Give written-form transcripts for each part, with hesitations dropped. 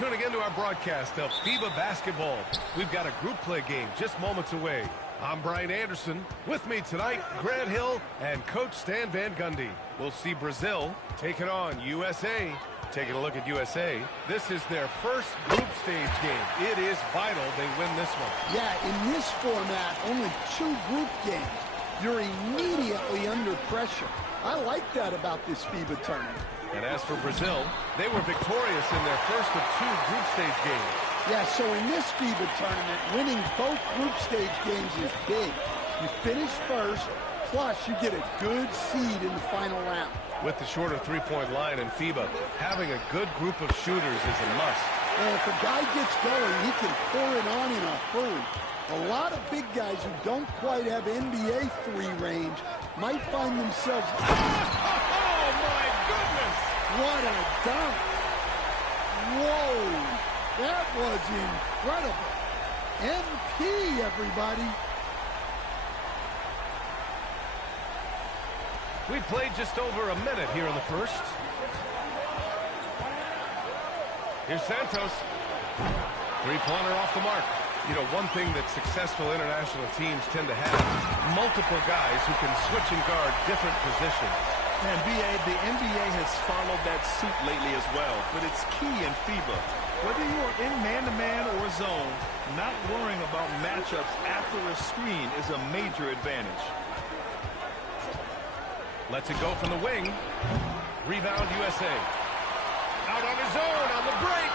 tuning into our broadcast of FIBA basketball. We've got a group play game just moments away. I'm Brian Anderson. With me tonight, Grant Hill and Coach Stan Van Gundy. We'll see Brazil taking on USA. Taking a look at USA, this is their first group stage game. It is vital they win this one. Yeah, in this format, only 2 group games. You're immediately under pressure. I like that about this FIBA tournament. And as for Brazil, they were victorious in their first of 2 group stage games. Yeah, so in this FIBA tournament, winning both group stage games is big. You finish first, plus you get a good seed in the final round. With the shorter three-point line in FIBA, having a good group of shooters is a must. Well, if a guy gets going, he can pour it on in a hurry. A lot of big guys who don't quite have NBA 3 range might find themselves... Oh, my goodness! What a dunk! Whoa! That was incredible. MP, everybody. We played just over a minute here in the first. Here's Santos. Three-pointer off the mark. You know, one thing that successful international teams tend to have, multiple guys who can switch and guard different positions. And the NBA has followed that suit lately as well, but it's key in FIBA. Whether you are in man-to-man or zone, not worrying about matchups after a screen is a major advantage. Lets it go from the wing. Rebound USA. Out on his own on the break.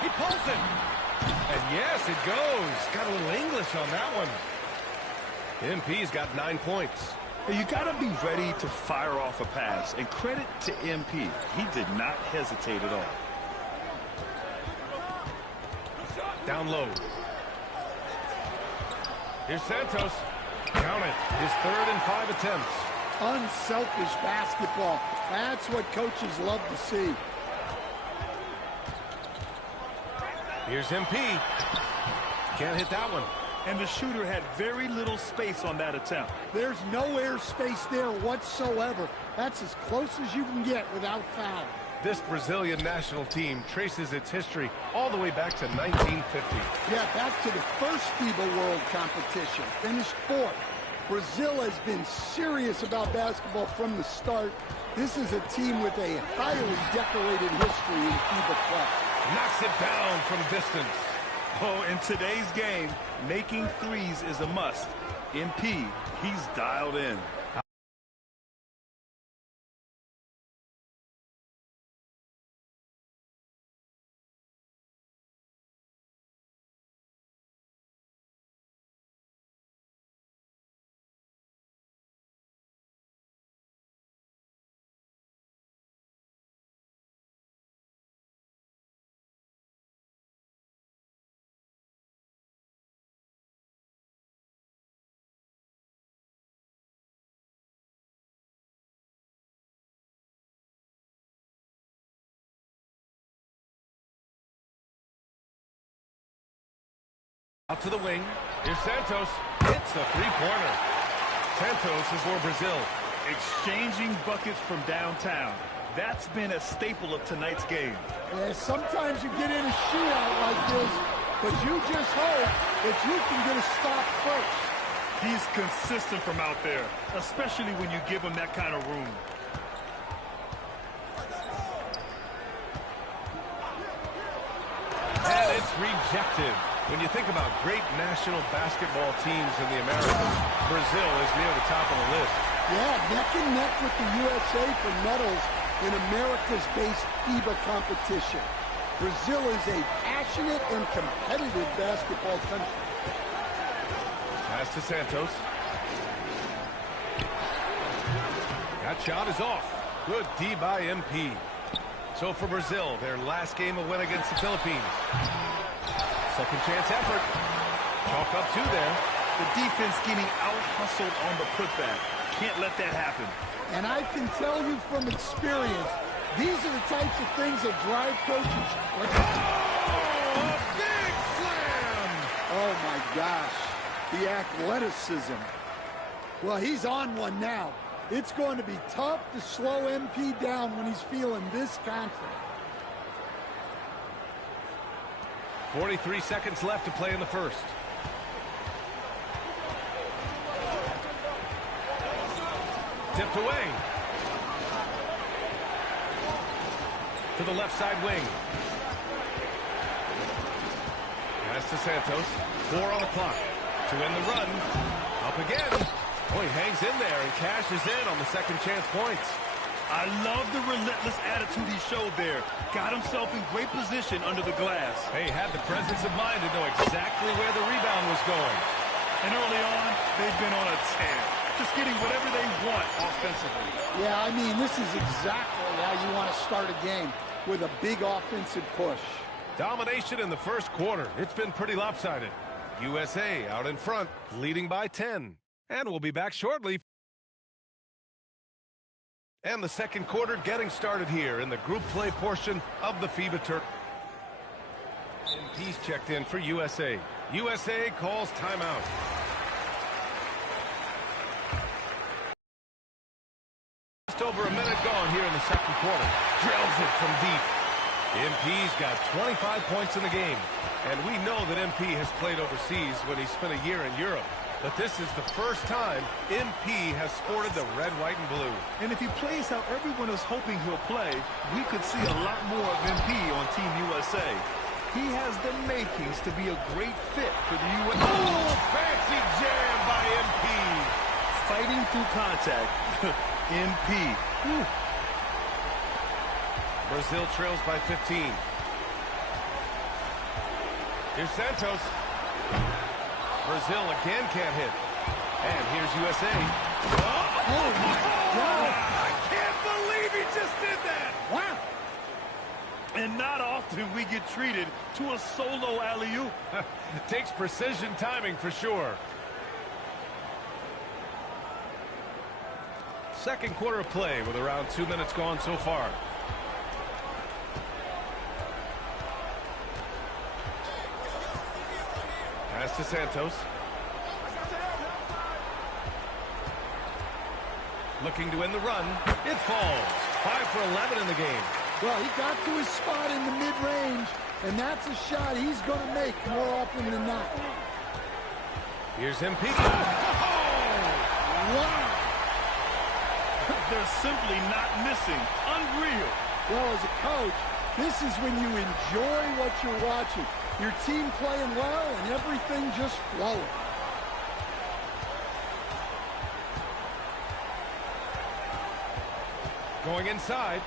He pulls it. And yes, it goes. Got a little English on that one. MP's got 9 points. You got to be ready to fire off a pass, and credit to MP. He did not hesitate at all. Down low. Here's Santos. Count it. His 3rd and 5 attempts. Unselfish basketball. That's what coaches love to see. Here's MP. Can't hit that one. And the shooter had very little space on that attempt. There's no air space there whatsoever. That's as close as you can get without foul. This Brazilian national team traces its history all the way back to 1950. Yeah, back to the first FIBA World Competition. Finished 4th. Brazil has been serious about basketball from the start. This is a team with a highly decorated history in FIBA play. Knocks it down from distance. Oh, in today's game, making threes is a must. MP, he's dialed in. Out to the wing. Here's Santos. Hits the three-pointer. Santos is for Brazil. Exchanging buckets from downtown. That's been a staple of tonight's game. Yeah, sometimes you get in a shootout like this, but you just hope that you can get a stop first. He's consistent from out there, especially when you give him that kind of room. And it's rejected. When you think about great national basketball teams in the Americas, Brazil is near the top of the list. Yeah, neck and neck with the USA for medals in Americas-based FIBA competition. Brazil is a passionate and competitive basketball country. Pass to Santos. That shot is off. Good D by MP. So for Brazil, their last game of win against the Philippines. Second chance effort. Chalk up 2 there. The defense getting out-hustled on the putback. Can't let that happen. And I can tell you from experience, these are the types of things that drive coaches. Oh, a big slam! Oh, my gosh. The athleticism. Well, he's on one now. It's going to be tough to slow MP down when he's feeling this confident. 43 seconds left to play in the first. Tipped away. To the left side wing. Pass to Santos. 4 on the clock. To end the run. Up again. Oh, he hangs in there and cashes in on the second chance points. I love the relentless attitude he showed there. Got himself in great position under the glass. He had the presence of mind to know exactly where the rebound was going. And early on, they've been on a tear. Just getting whatever they want offensively. Yeah, I mean, this is exactly how you want to start a game, with a big offensive push. Domination in the first quarter. It's been pretty lopsided. USA out in front, leading by 10. And we'll be back shortly. And the second quarter getting started here in the group play portion of the FIBA tournament. MP's checked in for USA. USA calls timeout. Just over a minute gone here in the second quarter. Drills it from deep. MP's got 25 points in the game. And we know that MP has played overseas when he spent a year in Europe. But this is the first time MP has sported the red, white, and blue. And if he plays how everyone is hoping he'll play, we could see a lot more of MP on Team USA. He has the makings to be a great fit for the USA. Oh, fancy jam by MP. Fighting through contact. MP. Whew. Brazil trails by 15. Here's Santos. Brazil again can't hit. And here's USA. Oh, my God. I can't believe he just did that. Wow. And not often we get treated to a solo alley-oop. Takes precision timing for sure. Second quarter of play with around 2 minutes gone so far. Pass to Santos. Looking to end the run. It falls. 5 for 11 in the game. Well, he got to his spot in the mid-range, and that's a shot he's going to make more often than not. Here's MP. Wow. They're simply not missing. Unreal. Well, as a coach, this is when you enjoy what you're watching. Your team playing well and everything just flowing. Going inside.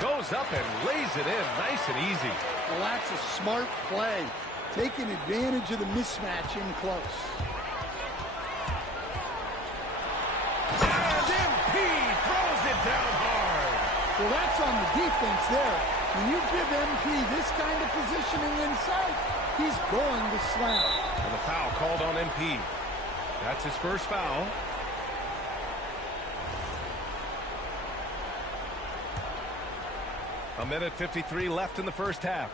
Goes up and lays it in nice and easy. Well, that's a smart play. Taking advantage of the mismatch in close. And MP throws it down hard. Well, that's on the defense there. When you give MP this kind of positioning inside, he's going to slam. And the foul called on MP. That's his first foul. A minute 53 left in the first half.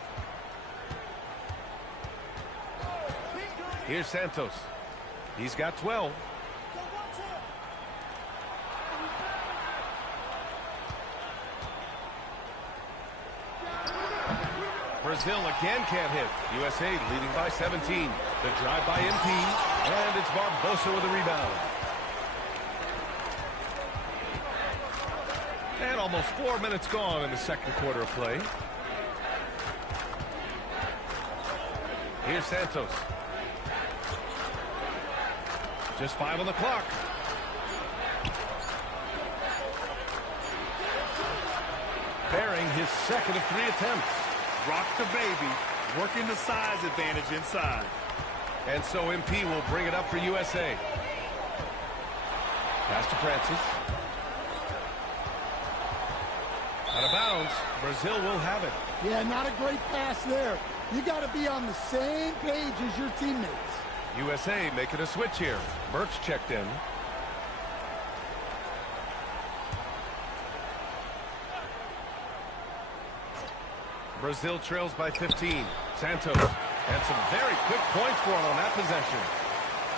Here's Santos. He's got 12. Brazil again can't hit. USA leading by 17. The drive by MP, and it's Barbosa with a rebound. And almost 4 minutes gone in the second quarter of play. Here's Santos. Just 5 on the clock. Bearing his second of 3 attempts. Rock the baby, working the size advantage inside. And so MP will bring it up for USA. Pass to Francis. Out of bounds. Brazil will have it. Yeah, not a great pass there. You got to be on the same page as your teammates. USA making a switch here. Birch checked in. Brazil trails by 15. Santos. And some very quick points for him on that possession.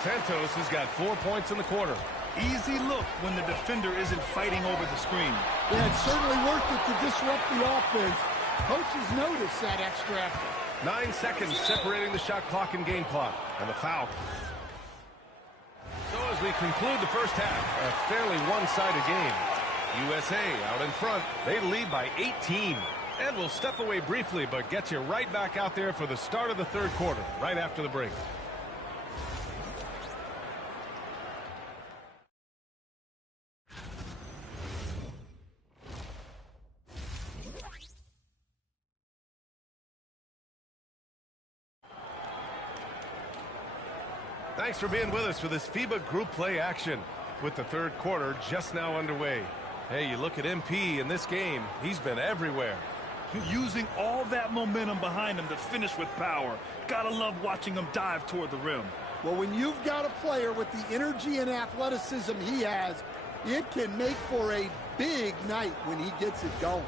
Santos has got 4 points in the quarter. Easy look when the defender isn't fighting over the screen. Yeah, it's certainly worth it to disrupt the offense. Coaches notice that extra effort. 9 seconds separating the shot clock and game clock. And the foul. So as we conclude the first half, a fairly one-sided game. USA out in front. They lead by 18. And we'll step away briefly, but get you right back out there for the start of the third quarter, right after the break. Thanks for being with us for this FIBA group play action with the third quarter just now underway. Hey, you look at MP in this game, he's been everywhere. Using all that momentum behind him to finish with power. Gotta love watching him dive toward the rim. Well, when you've got a player with the energy and athleticism he has, it can make for a big night when he gets it going.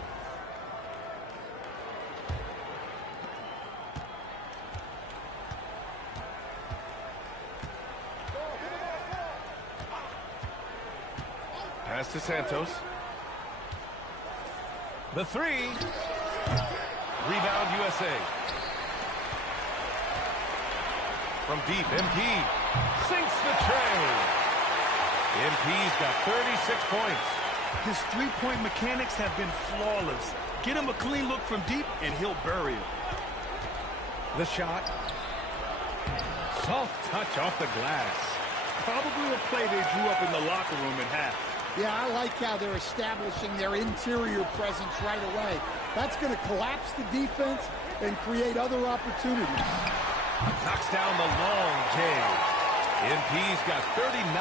Pass to Santos. The three. Rebound USA. From deep, MP sinks the tray. MP's got 36 points. His three-point mechanics have been flawless. Get him a clean look from deep, and he'll bury it. The shot. Soft touch off the glass. Probably a play they drew up in the locker room at half. Yeah, I like how they're establishing their interior presence right away. That's going to collapse the defense and create other opportunities. Knocks down the long J. MP's got 39.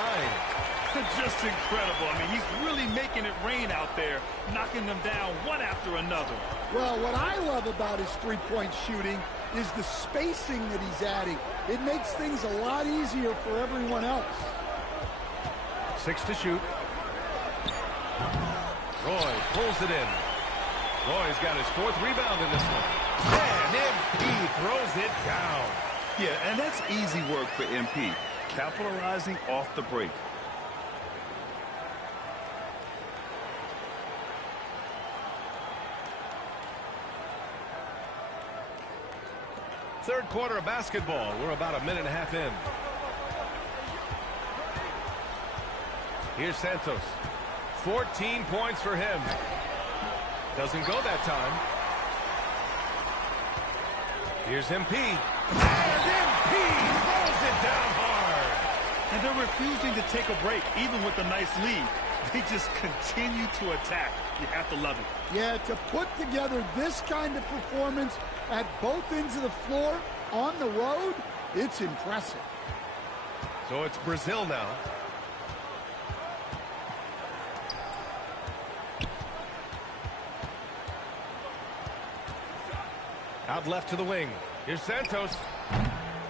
Just incredible. I mean, he's really making it rain out there, knocking them down one after another. Well, what I love about his three-point shooting is the spacing that he's adding. It makes things a lot easier for everyone else. 6 to shoot. Roy pulls it in. Roy's got his 4th rebound in this one. And MP throws it down. Yeah, and that's easy work for MP, capitalizing off the break. Third quarter of basketball. We're about a minute and a half in. Here's Santos. 14 points for him. Doesn't go that time. Here's MP. And MP throws it down hard. And they're refusing to take a break, even with a nice lead. They just continue to attack. You have to love it. Yeah, to put together this kind of performance at both ends of the floor on the road, it's impressive. So it's Brazil now. Out left to the wing. Here's Santos.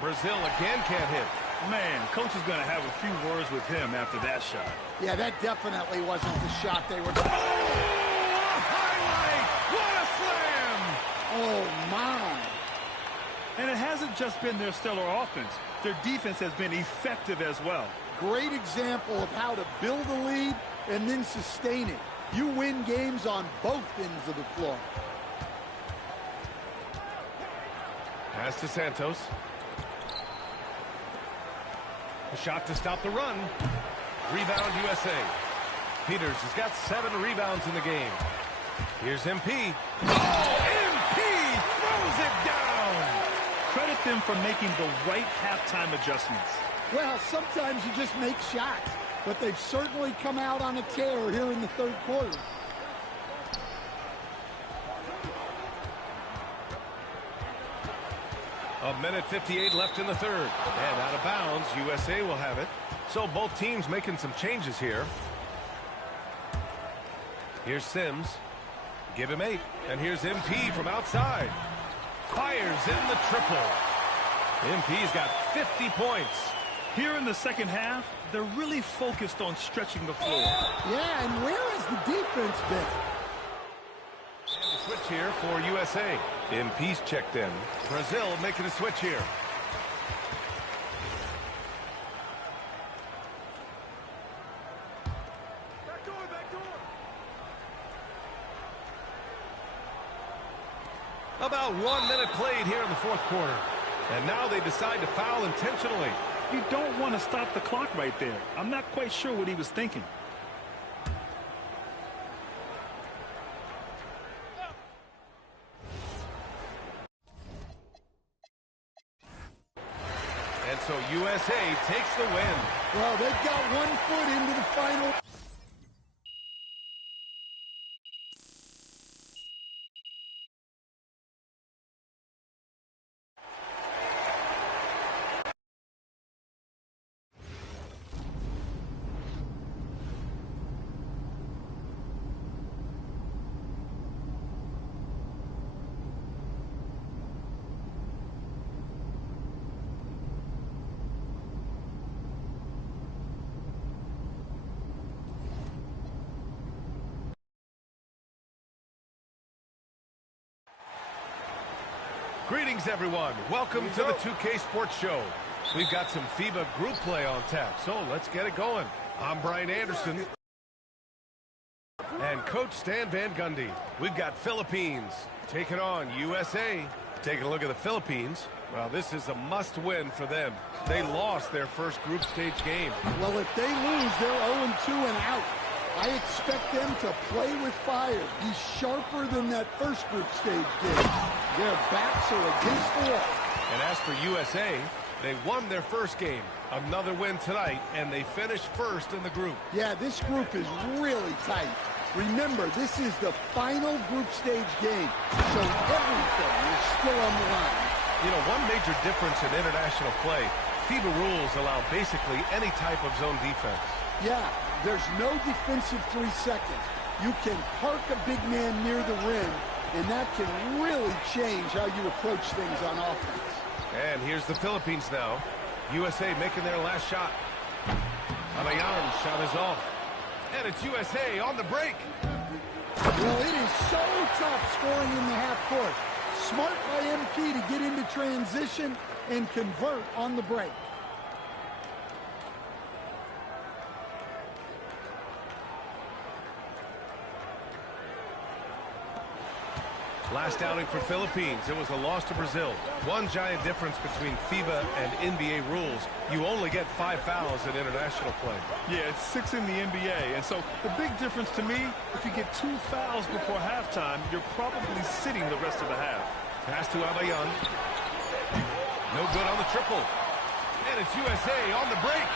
Brazil again can't hit. Man, coach is going to have a few words with him after that shot. Yeah, that definitely wasn't the shot they were... Oh, highlight! What a slam! Oh, my. And it hasn't just been their stellar offense. Their defense has been effective as well. Great example of how to build a lead and then sustain it. You win games on both ends of the floor. Pass to Santos. A shot to stop the run. Rebound USA. Peters has got 7 rebounds in the game. Here's MP. Oh, MP throws it down. Credit them for making the right halftime adjustments. Well, sometimes you just make shots, but they've certainly come out on a tear here in the third quarter. A minute 58 left in the third. And out of bounds, USA will have it. So both teams making some changes here. Here's Sims. Give him 8. And here's MP from outside. Fires in the triple. MP's got 50 points. Here in the second half, they're really focused on stretching the floor. Yeah, and where has the defense been? And the switch here for USA. MP's checked in. Brazil making a switch here. About 1 minute played here in the fourth quarter. And now they decide to foul intentionally. You don't want to stop the clock right there. I'm not quite sure what he was thinking. And so USA takes the win. Well, they've got 1 foot into the final. Greetings, everyone. Welcome to the 2K Sports Show. We've got some FIBA group play on tap, so let's get it going. I'm Brian Anderson. And Coach Stan Van Gundy. We've got Philippines taking on USA. Taking a look at the Philippines. Well, this is a must-win for them. They lost their first group stage game. Well, if they lose, they're 0-2 and out. I expect them to play with fire, be sharper than that first group stage game. Their backs are against the wall. And as for USA, they won their first game. Another win tonight, and they finished first in the group. Yeah, this group is really tight. Remember, this is the final group stage game, so everything is still on the line. You know, one major difference in international play, FIBA rules allow basically any type of zone defense. Yeah, there's no defensive 3 seconds. You can park a big man near the rim, and that can really change how you approach things on offense. And here's the Philippines now. USA making their last shot. Abayan shot is off. And it's USA on the break. Well, it is so tough scoring in the half court. Smart by MP to get into transition and convert on the break. Last outing for Philippines, it was a loss to Brazil. One giant difference between FIBA and NBA rules, you only get 5 fouls in international play. Yeah, it's 6 in the NBA. And so the big difference to me, if you get 2 fouls before halftime, you're probably sitting the rest of the half. Pass to Abayan. No good on the triple. And it's USA on the break.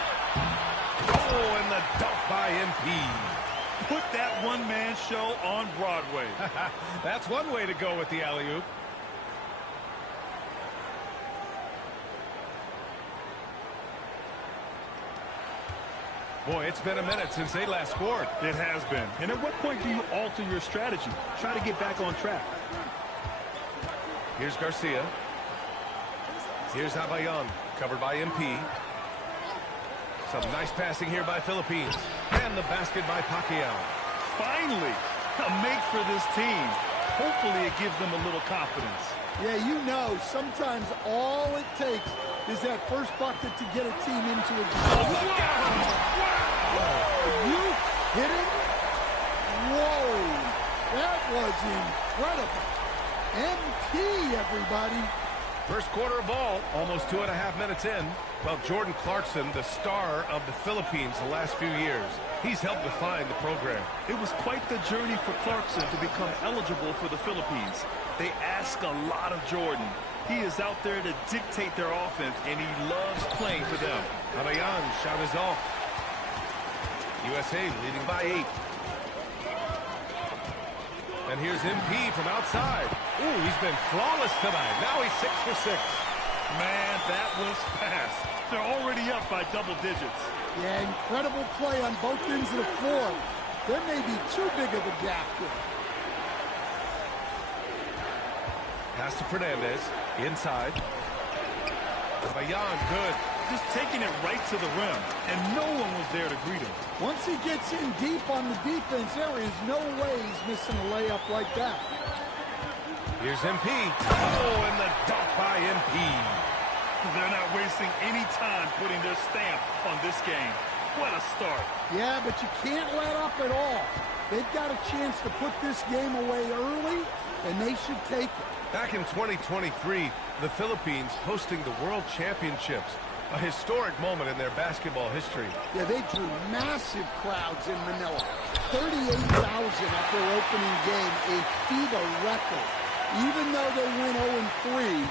Oh, and the dunk by MP. Put that one-man show on Broadway. That's one way to go with the alley-oop. Boy, it's been a minute since they last scored. It has been. And at what point do you alter your strategy? Try to get back on track. Here's Garcia. Here's Abayan, covered by MP. Some nice passing here by Philippines. And the basket by Pacquiao. Finally, a make for this team. Hopefully it gives them a little confidence. Yeah, you know, sometimes all it takes is that first bucket to get a team into a game. Oh, look out! Wow! Are you kidding? Whoa! That was incredible. MP, everybody. First quarter ball, almost 2.5 minutes in. Well, Jordan Clarkson, the star of the Philippines the last few years, he's helped define the program. It was quite the journey for Clarkson to become eligible for the Philippines. They ask a lot of Jordan. He is out there to dictate their offense, and he loves playing for them. Abayan shot is off. USA leading by 8. And here's MP from outside. Ooh, he's been flawless tonight. Now he's 6 for 6. Man, that was fast. They're already up by double digits. Yeah, incredible play on both ends of the floor. There may be too big of a gap here. Pass to Fernandez. Inside. Abayan, good. Just taking it right to the rim, and no one was there to greet him. Once he gets in deep on the defense, there is no way he's missing a layup like that. Here's MP. Oh, and the dunk by MP. They're not wasting any time putting their stamp on this game. What a start. Yeah, but you can't let up at all. They've got a chance to put this game away early, and they should take it. Back in 2023, the Philippines hosting the World Championships. A historic moment in their basketball history. Yeah, they drew massive crowds in Manila. 38,000 at their opening game, a FIBA record. Even though they went 0-3,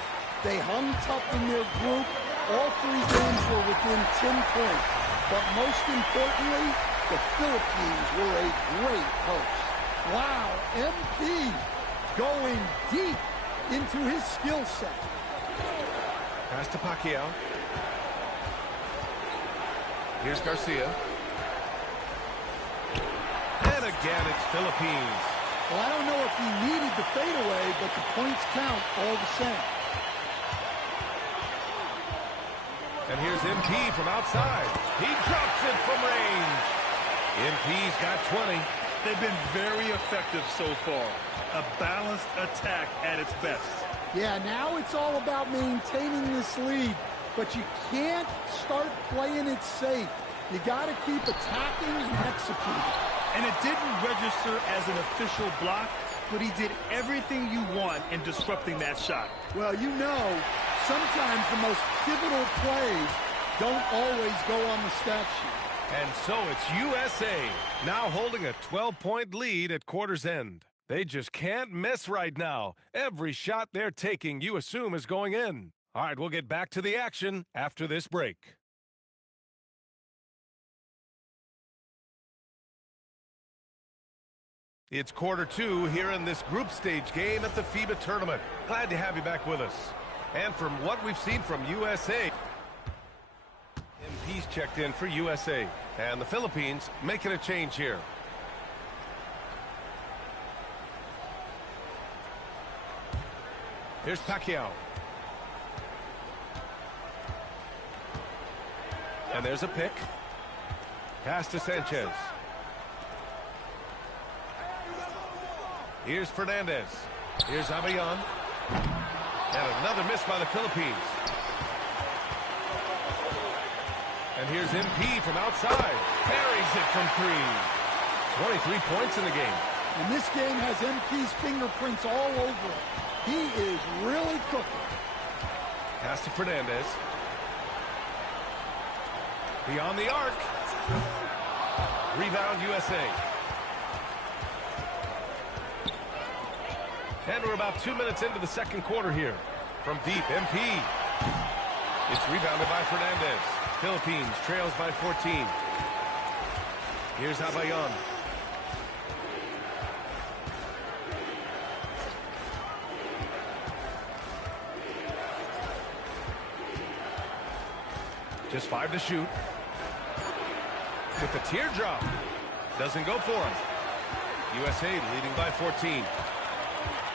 they hung tough in their group. All 3 games were within 10 points. But most importantly, the Philippines were a great host. Wow, MP going deep into his skill set. Pass to Pacquiao. Here's Garcia. And again, it's Philippines. Well, I don't know if he needed the fadeaway, but the points count all the same. And here's MP from outside. He drops it from range. MP's got 20. They've been very effective so far. A balanced attack at its best. Yeah, now it's all about maintaining this lead. But you can't start playing it safe. You got to keep attacking and executing. And it didn't register as an official block, but he did everything you want in disrupting that shot. Well, you know, sometimes the most pivotal plays don't always go on the stat sheet. And so it's USA now holding a 12-point lead at quarter's end. They just can't miss right now. Every shot they're taking, you assume, is going in. All right, we'll get back to the action after this break. It's quarter 2 here in this group stage game at the FIBA tournament. Glad to have you back with us. And from what we've seen from USA, MP's checked in for USA. And the Philippines making a change here. Here's Pacquiao. And there's a pick. Pass to Sanchez. Here's Fernandez. Here's Abayon. And another miss by the Philippines. And here's MP from outside. Parries it from 3. 23 points in the game. And this game has MP's fingerprints all over it. He is really cooking. Pass to Fernandez. Beyond the arc. Rebound USA. And we're about 2 minutes into the second quarter here. From deep, MP. It's rebounded by Fernandez. Philippines trails by 14. Here's Abayon. Just 5 to shoot. With the teardrop. Doesn't go for him. USA leading by 14.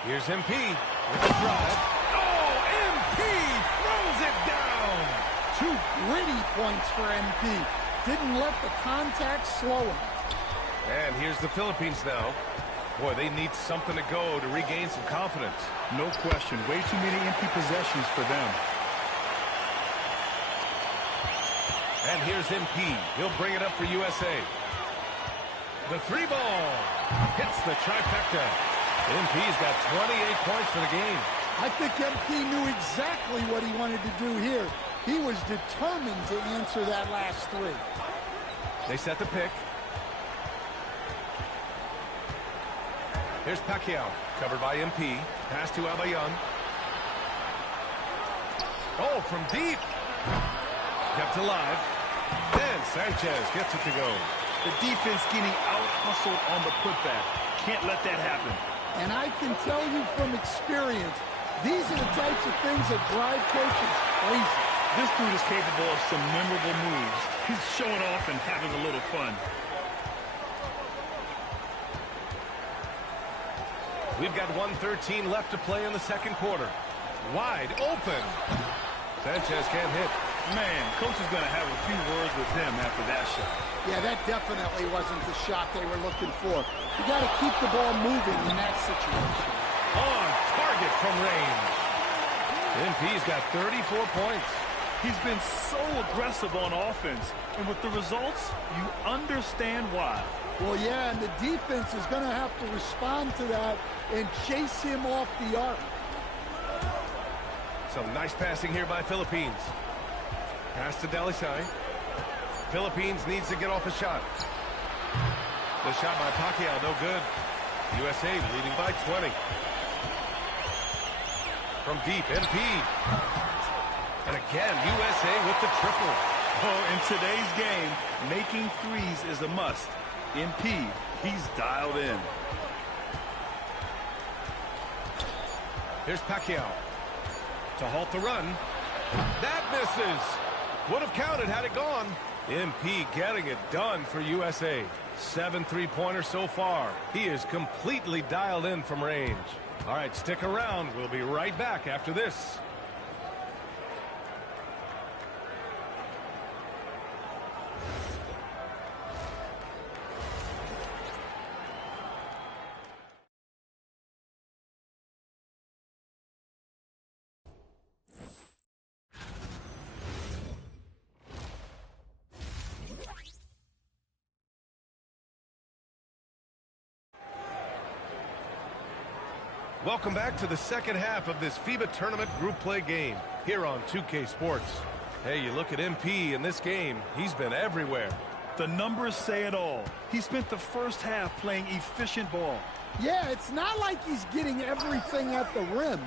Here's MP with the drive. Oh, MP throws it down. 2 gritty points for MP. Didn't let the contact slow him. And here's the Philippines now. Boy, they need something to go to regain some confidence. No question. Way too many empty possessions for them. And here's MP. He'll bring it up for USA. The 3 ball hits the trifecta. MP's got 28 points for the game. I think MP knew exactly what he wanted to do here. He was determined to answer that last 3. They set the pick. Here's Pacquiao, covered by MP. Pass to Abayon. Oh, from deep. Kept alive. And Sanchez gets it to go. The defense getting out-hustled on the putback. Can't let that happen. And I can tell you from experience, these are the types of things that drive coaches crazy. This dude is capable of some memorable moves. He's showing off and having a little fun. We've got 1:13 left to play in the second quarter. Wide open. Sanchez can't hit. Man, coach is going to have a few words with him after that shot. Yeah, that definitely wasn't the shot they were looking for. You got to keep the ball moving in that situation. On target from range. MP's got 34 points. He's been so aggressive on offense, and with the results, you understand why. Well, yeah, and the defense is going to have to respond to that and chase him off the arc. Some nice passing here by Philippines. Pass to Delisai. Philippines needs to get off a shot. The shot by Pacquiao, no good. USA leading by 20. From deep, MP. And again, USA with the triple. Oh, in today's game, making threes is a must. MP, he's dialed in. Here's Pacquiao to halt the run. That misses. Would have counted had it gone. MP getting it done for USA. 7 3-pointers so far. He is completely dialed in from range. All right, stick around. We'll be right back after this. Welcome back to the second half of this FIBA tournament group play game here on 2K Sports. Hey, you look at MP in this game, he's been everywhere. The numbers say it all. He spent the first half playing efficient ball. Yeah, it's not like he's getting everything at the rim.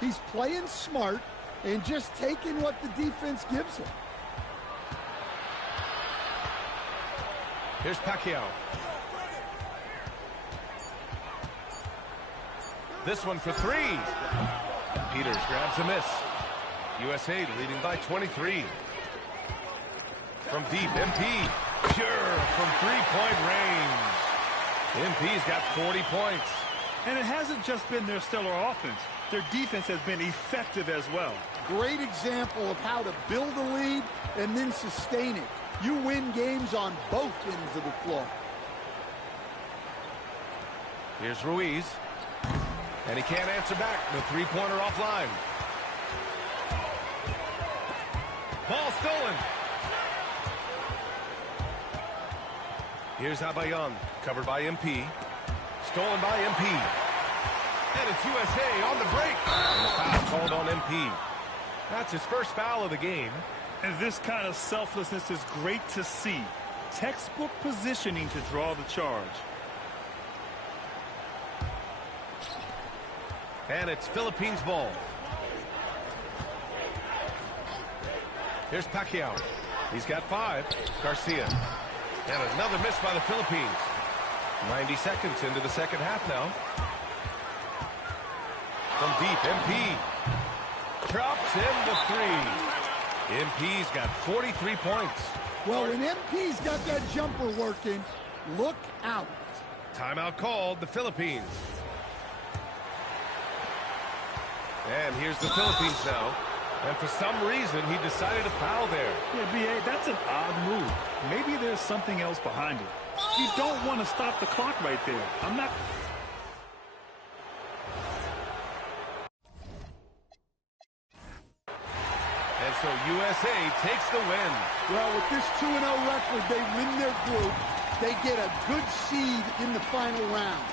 He's playing smart and just taking what the defense gives him. Here's Pacquiao. This one for three. Peters grabs a miss. USA leading by 23. From deep, MP. Sure, from three-point range. MP's got 40 points. And it hasn't just been their stellar offense. Their defense has been effective as well. Great example of how to build a lead and then sustain it. You win games on both ends of the floor. Here's Ruiz. And he can't answer back. The three-pointer offline. Ball stolen. Here's Abayan, covered by MP. Stolen by MP. And it's USA on the break. And the foul called on MP. That's his first foul of the game. And this kind of selflessness is great to see. Textbook positioning to draw the charge. And it's Philippines ball. Here's Pacquiao. He's got 5. Garcia. And another miss by the Philippines. 90 seconds into the second half now. From deep, MP. Drops in the three. MP's got 43 points. Well, when MP's got that jumper working, look out. Timeout called, the Philippines. And here's the Philippines now. And for some reason, he decided to foul there. Yeah, B.A., that's an odd move. Maybe there's something else behind it. You don't want to stop the clock right there. I'm not... And so USA takes the win. Well, with this 2-0 record, they win their group. They get a good seed in the final round.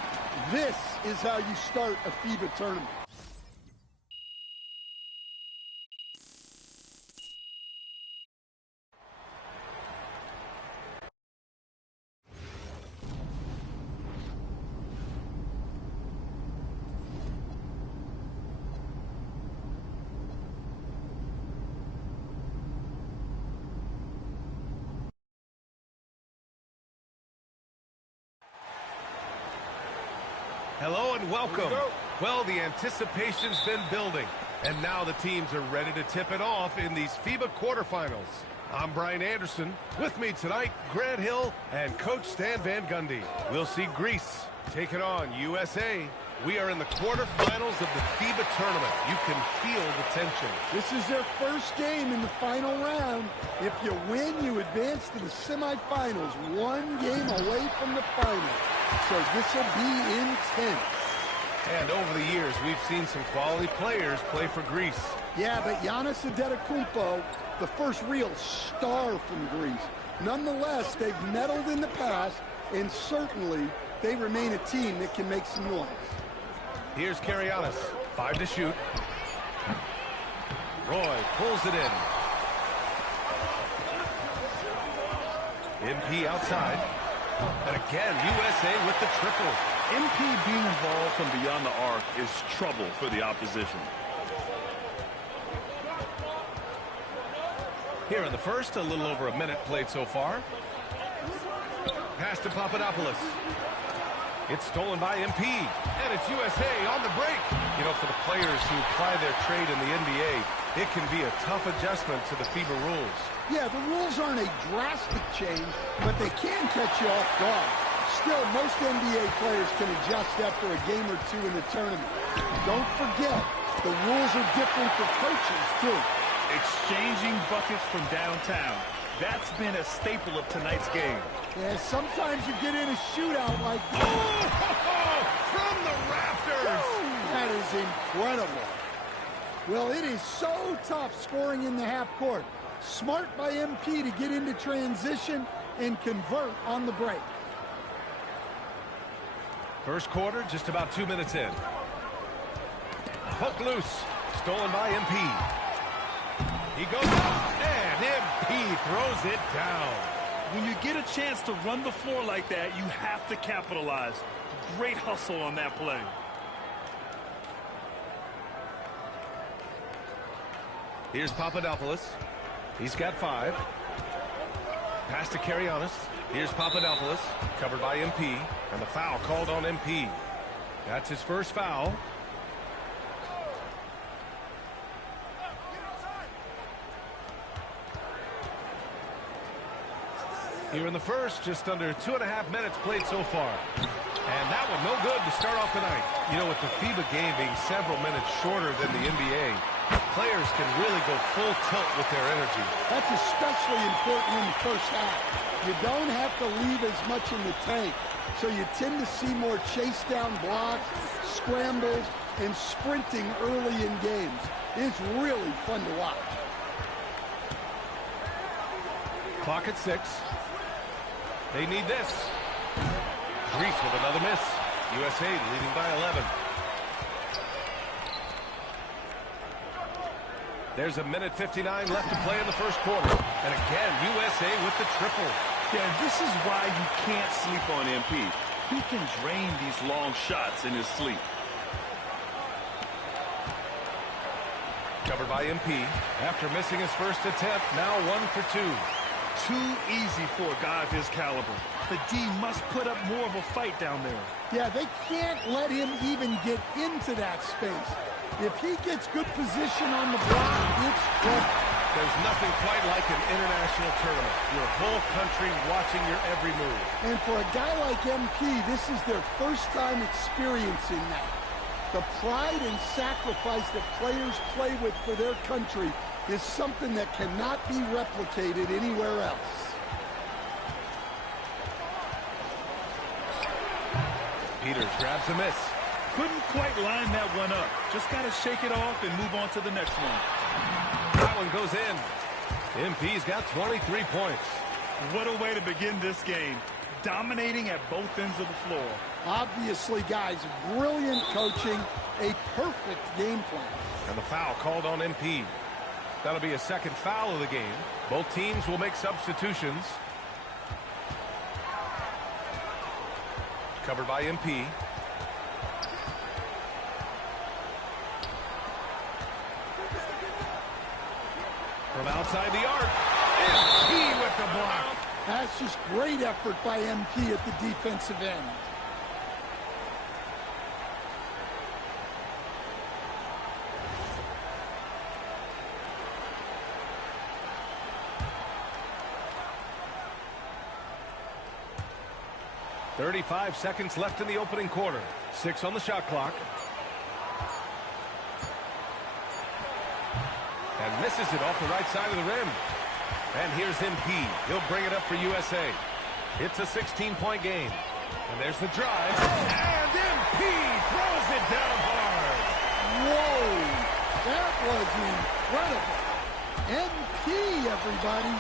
This is how you start a FIBA tournament. Hello and welcome. Well, the anticipation's been building, and now the teams are ready to tip it off in these FIBA quarterfinals. I'm Brian Anderson. With me tonight, Grant Hill and Coach Stan Van Gundy. We'll see Greece take it on USA. We are in the quarterfinals of the FIBA tournament. You can feel the tension. This is their first game in the final round. If you win, you advance to the semifinals, one game away from the final. So this will be intense. And over the years, we've seen some quality players play for Greece. Yeah, but Giannis Antetokounmpo, the first real star from Greece. Nonetheless, they've medaled in the past, and certainly they remain a team that can make some noise. Here's Karianis, 5 to shoot. Roy pulls it in. MP outside. And again, USA with the triple. MP being involved from beyond the arc is trouble for the opposition. Here in the first, a little over a minute played so far. Pass to Papadopoulos. It's stolen by MP. And it's USA on the break. You know, for the players who ply their trade in the NBA, it can be a tough adjustment to the FIBA rules. Yeah, the rules aren't a drastic change, but they can catch you off guard. Still, most NBA players can adjust after a game or two in the tournament. Don't forget, the rules are different for coaches, too. Exchanging buckets from downtown. That's been a staple of tonight's game. Yeah, sometimes you get in a shootout like this. Oh, from the rafters! That is incredible. Well, it is so tough scoring in the half court. Smart by MP to get into transition and convert on the break. First quarter, just about 2 minutes in. Poke loose. Stolen by MP. He goes up, and MP throws it down. When you get a chance to run the floor like that, you have to capitalize. Great hustle on that play. Here's Papadopoulos. He's got 5. Pass to Karianis. Here's Papadopoulos, covered by MP, and the foul called on MP. That's his first foul. Here in the first, just under 2.5 minutes played so far. And that one no good to start off the night. You know, with the FIBA game being several minutes shorter than the NBA, players can really go full tilt with their energy. That's especially important in the first half. You don't have to leave as much in the tank, so you tend to see more chase down blocks, scrambles, and sprinting early in games. It's really fun to watch. Clock at 6. They need this. Greece with another miss. USA leading by 11. There's 1:59 left to play in the first quarter. And again, USA with the triple. Yeah, this is why you can't sleep on MP. He can drain these long shots in his sleep. Covered by MP. After missing his first attempt, now 1 for 2. Too easy for a guy of his caliber. The D must put up more of a fight down there. Yeah, they can't let him even get into that space. If he gets good position on the block, it's trouble. There's nothing quite like an international tournament. Your whole country watching your every move. And for a guy like MP, this is their first time experiencing that. The pride and sacrifice that players play with for their country is something that cannot be replicated anywhere else. Peters grabs a miss. Couldn't quite line that one up. Just got to shake it off and move on to the next one. That one goes in. MP's got 23 points. What a way to begin this game. Dominating at both ends of the floor. Obviously, guys, brilliant coaching, a perfect game plan. And the foul called on MP. That'll be a second foul of the game. Both teams will make substitutions. Covered by MP. From outside the arc, MP with the block. That's just great effort by MP at the defensive end. .35 seconds left in the opening quarter. 6 on the shot clock. And misses it off the right side of the rim. And here's MP. He'll bring it up for USA. It's a 16-point game. And there's the drive. And MP throws it down hard. Whoa! That was incredible. MP, everybody.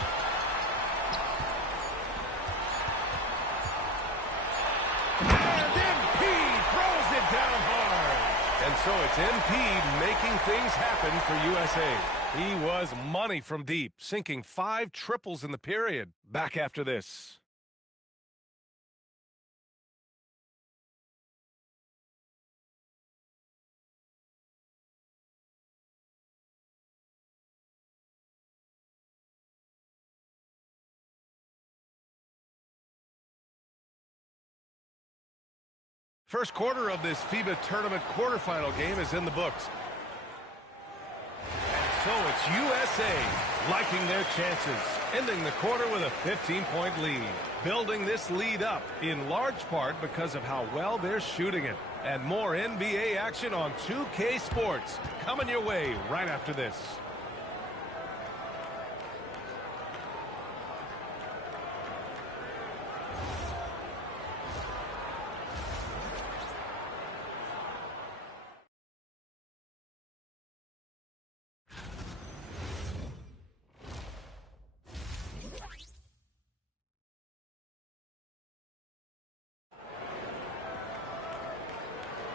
And MP throws it down hard. And so it's MP making things happen for USA. He was money from deep, sinking 5 triples in the period. Back after this. First quarter of this FIBA tournament quarterfinal game is in the books. And so it's USA liking their chances, ending the quarter with a 15-point lead. Building this lead up in large part because of how well they're shooting it. And more NBA action on 2K Sports coming your way right after this.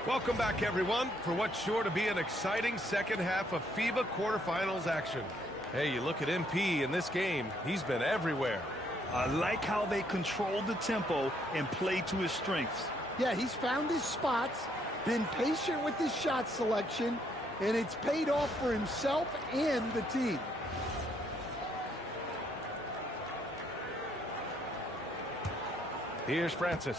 Welcome back, everyone, for what's sure to be an exciting second half of FIBA quarterfinals action. Hey, you look at MP in this game, he's been everywhere. I like how they control the tempo and play to his strengths. Yeah, he's found his spots, been patient with his shot selection, and it's paid off for himself and the team. Here's Francis.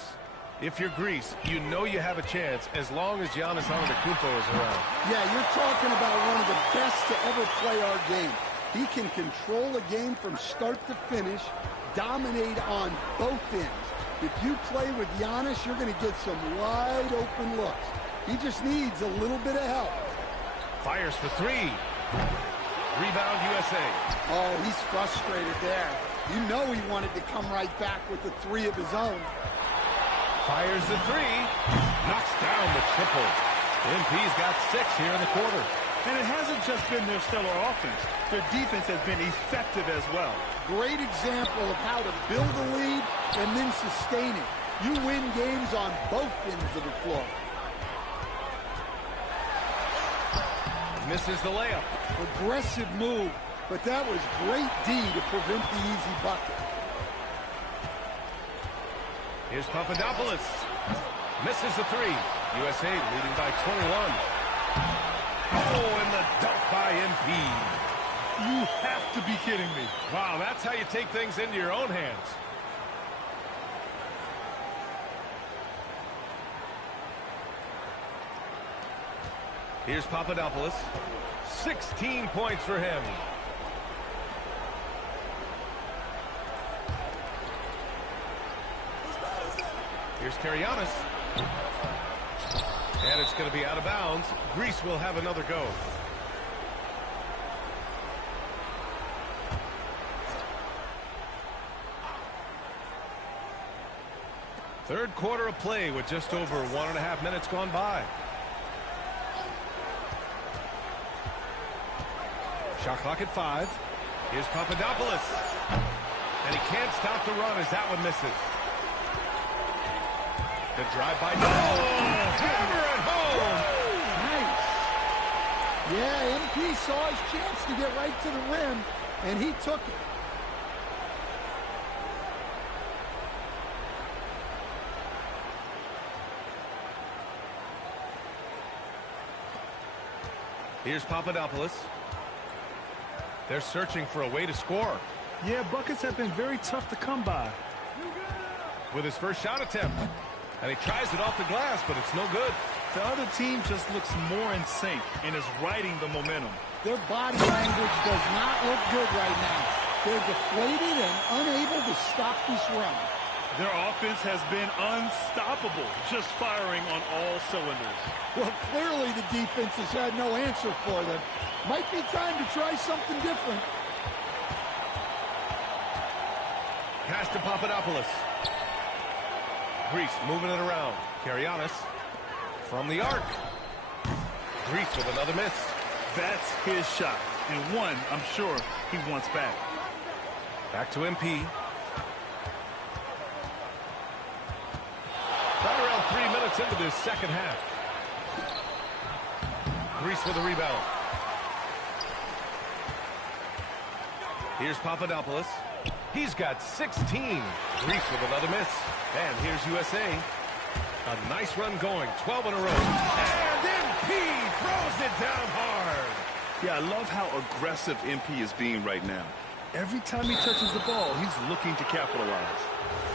If you're Greece, you know you have a chance as long as Giannis Antetokounmpo is around. Yeah, you're talking about one of the best to ever play our game. He can control a game from start to finish, dominate on both ends. If you play with Giannis, you're going to get some wide open looks. He just needs a little bit of help. Fires for 3. Rebound USA. Oh, he's frustrated there. You know he wanted to come right back with the 3 of his own. Fires the 3. Knocks down the triple. MP's got 6 here in the quarter. And it hasn't just been their stellar offense. Their defense has been effective as well. Great example of how to build a lead and then sustain it. You win games on both ends of the floor. Misses the layup. Aggressive move, but that was great D to prevent the easy bucket. Here's Papadopoulos. Misses the 3. USA leading by 21. Oh, and the dunk by MP. You have to be kidding me. Wow, that's how you take things into your own hands. Here's Papadopoulos. 16 points for him. Here's Karianis. And it's going to be out of bounds. Greece will have another go. Third quarter of play with just over 1.5 minutes gone by. Shot clock at 5. Here's Papadopoulos. And he can't stop the run as that one misses. The drive by hammer at home. Nice. Yeah, MP saw his chance to get right to the rim, and he took it. Here's Papadopoulos. They're searching for a way to score. Yeah, buckets have been very tough to come by. With his first shot attempt. And he tries it off the glass, but it's no good. The other team just looks more in sync and is riding the momentum. Their body language does not look good right now. They're deflated and unable to stop this run. Their offense has been unstoppable, just firing on all cylinders. Well, clearly the defense has had no answer for them. Might be time to try something different. Pass to Papadopoulos. Greece moving it around. Karianis from the arc. Greece with another miss. That's his shot, and one I'm sure he wants back. Back to MP. Right around 3 minutes into this second half. Greece with a rebound. Here's Papadopoulos. He's got 16. Greece with another miss. And here's USA. A nice run going, 12 in a row. And MP throws it down hard. Yeah, I love how aggressive MP is being right now. Every time he touches the ball, he's looking to capitalize.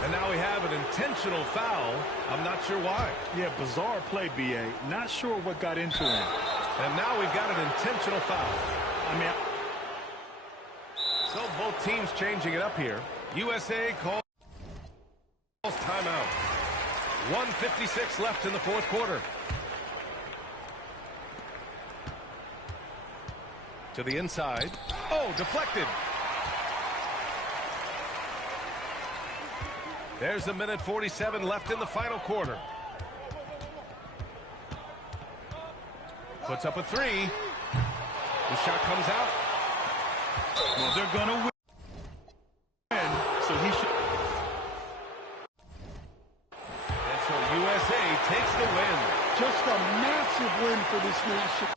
And now we have an intentional foul. I'm not sure why. Yeah, bizarre play, B.A. Not sure what got into him. And now we've got an intentional foul. I mean, so both teams changing it up here. USA calls timeout. 1:56 left in the fourth quarter. To the inside. Oh, deflected. There's a minute 47 left in the final quarter. Puts up a three. The shot comes out. well, they're going to win. So he should. And so USA takes the win. Just a massive win for this nation.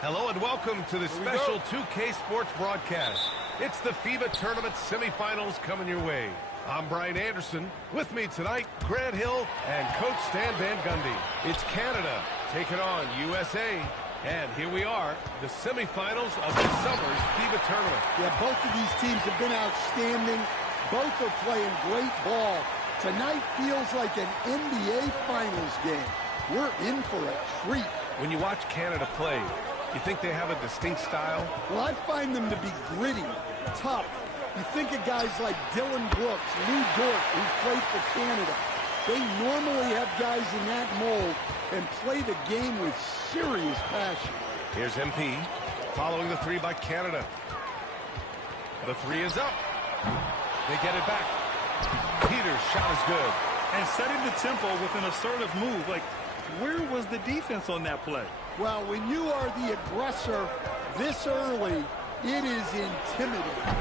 Hello and welcome to the special 2K Sports broadcast. It's the FIBA Tournament semifinals coming your way. I'm Brian Anderson. With me tonight, Grant Hill and Coach Stan Van Gundy. It's Canada taking on USA. And here we are, the semifinals of this summer's FIBA Tournament. Yeah, both of these teams have been outstanding. Both are playing great ball. Tonight feels like an NBA Finals game. We're in for a treat. When you watch Canada play, you think they have a distinct style? Well, I find them to be gritty, tough. You think of guys like Dylan Brooks, Lou Dort, who played for Canada. They normally have guys in that mold and play the game with serious passion. Here's MP, following the three by Canada. The three is up. They get it back. Peters' shot is good. And setting the tempo with an assertive move. Like, where was the defense on that play? Well, when you are the aggressor this early, it is intimidating.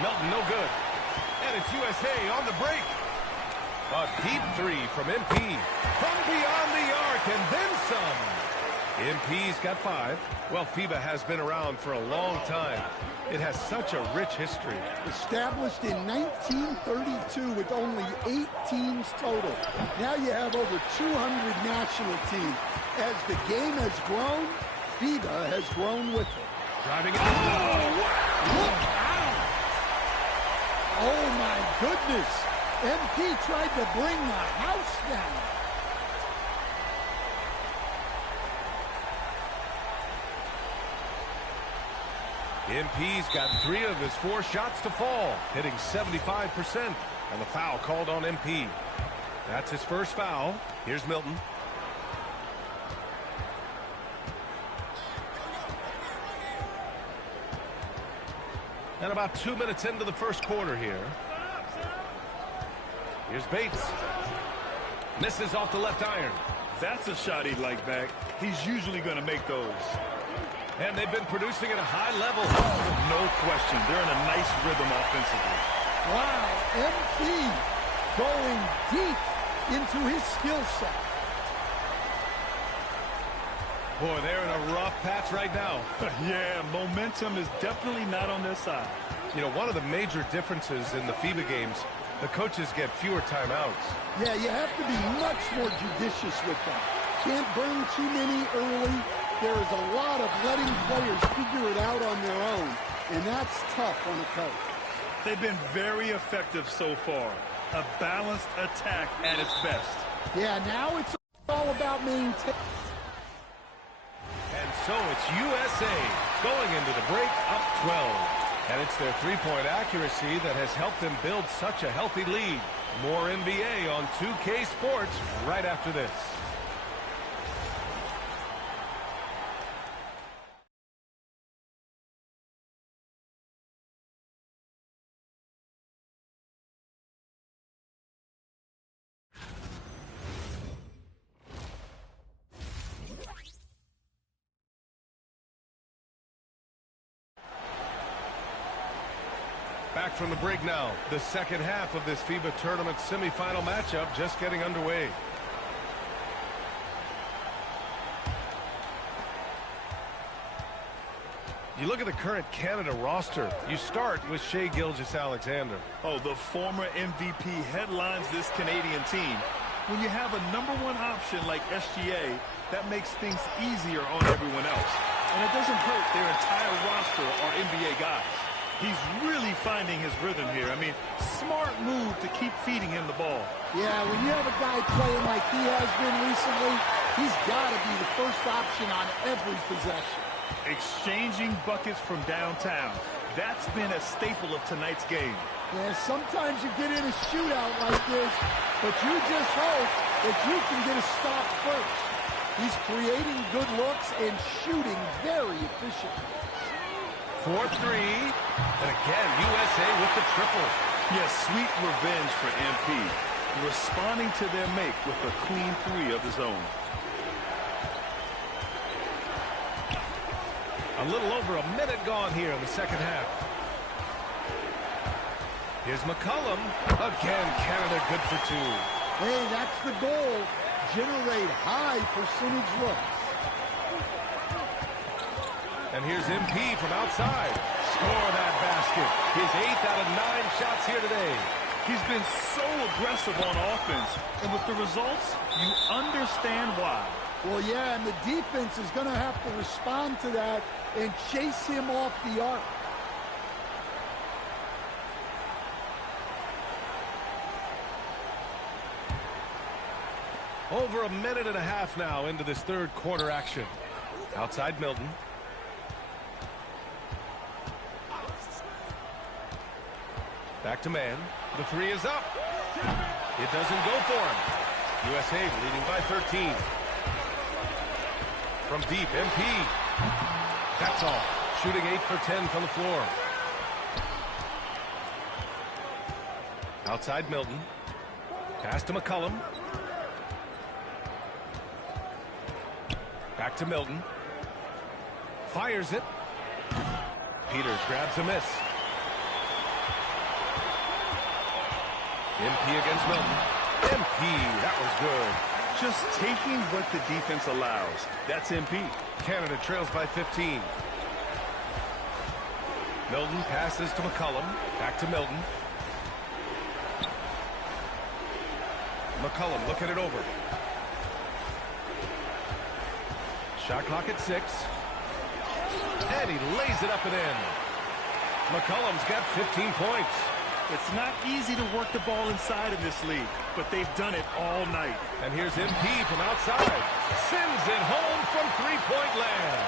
Melton, no good. And it's USA on the break. A deep three from MP. From beyond the arc, and then some. MP's got 5. Well, FIBA has been around for a long time. It has such a rich history. Established in 1932 with only 8 teams total. Now you have over 200 national teams. As the game has grown, FIBA has grown with it. Driving it. Oh, wow. Look out! Oh, my goodness. MP tried to bring the house down. MP's got 3 of his 4 shots to fall, hitting 75%, and the foul called on MP. That's his first foul. Here's Milton. And about 2 minutes into the first quarter here. Here's Bates. Misses off the left iron. That's a shot he'd like back. He's usually going to make those. And they've been producing at a high level. No question. They're in a nice rhythm offensively. Wow, MP going deep into his skill set. Boy, they're in a rough patch right now. Yeah, momentum is definitely not on their side. You know, one of the major differences in the FIBA games, the coaches get fewer timeouts. Yeah, you have to be much more judicious with them. Can't burn too many early. There is a lot of letting players figure it out on their own, and that's tough on a coach. They've been very effective so far. A balanced attack at its best. Yeah, now it's all about maintaining. And so it's USA going into the break up 12. And it's their three-point accuracy that has helped them build such a healthy lead. More NBA on 2K Sports right after this. Back from the break now. The second half of this FIBA Tournament semifinal matchup just getting underway. You look at the current Canada roster. You start with Shai Gilgeous-Alexander. Oh, the former MVP headlines this Canadian team. When you have a #1 option like SGA, that makes things easier on everyone else. And it doesn't hurt their entire roster are NBA guys. He's really finding his rhythm here. I mean, smart move to keep feeding him the ball. Yeah, when you have a guy playing like he has been recently, he's got to be the first option on every possession. Exchanging buckets from downtown. That's been a staple of tonight's game. Yeah, sometimes you get in a shootout like this, but you just hope that you can get a stop first. He's creating good looks and shooting very efficiently. 4-3, and again, USA with the triple. Yes, sweet revenge for MP, responding to their make with a clean 3 of his own. A little over a minute gone here in the second half. Here's McCollum. Again, Canada good for 2. Hey, that's the goal. Generate high percentage looks. And here's MP from outside. Score that basket. His 8th out of 9 shots here today. He's been so aggressive on offense, and with the results, you understand why. Well, yeah, and the defense is going to have to respond to that and chase him off the arc. Over a minute and a half now into this third quarter action. Outside Milton. Back to man. The three is up. It doesn't go for him. USA leading by 13. From deep, MP. That's off. Shooting 8 for 10 from the floor. Outside Milton. Pass to McCollum. Back to Milton. Fires it. Peters grabs a miss. MP against Milton. MP, that was good. Just taking what the defense allows. That's MP. Canada trails by 15. Milton passes to McCollum. Back to Milton. McCollum looking it over. Shot clock at 6. And he lays it up and in. McCollum's got 15 points. It's not easy to work the ball inside in this league, but they've done it all night. And here's MP from outside. Sends it home from three-point land.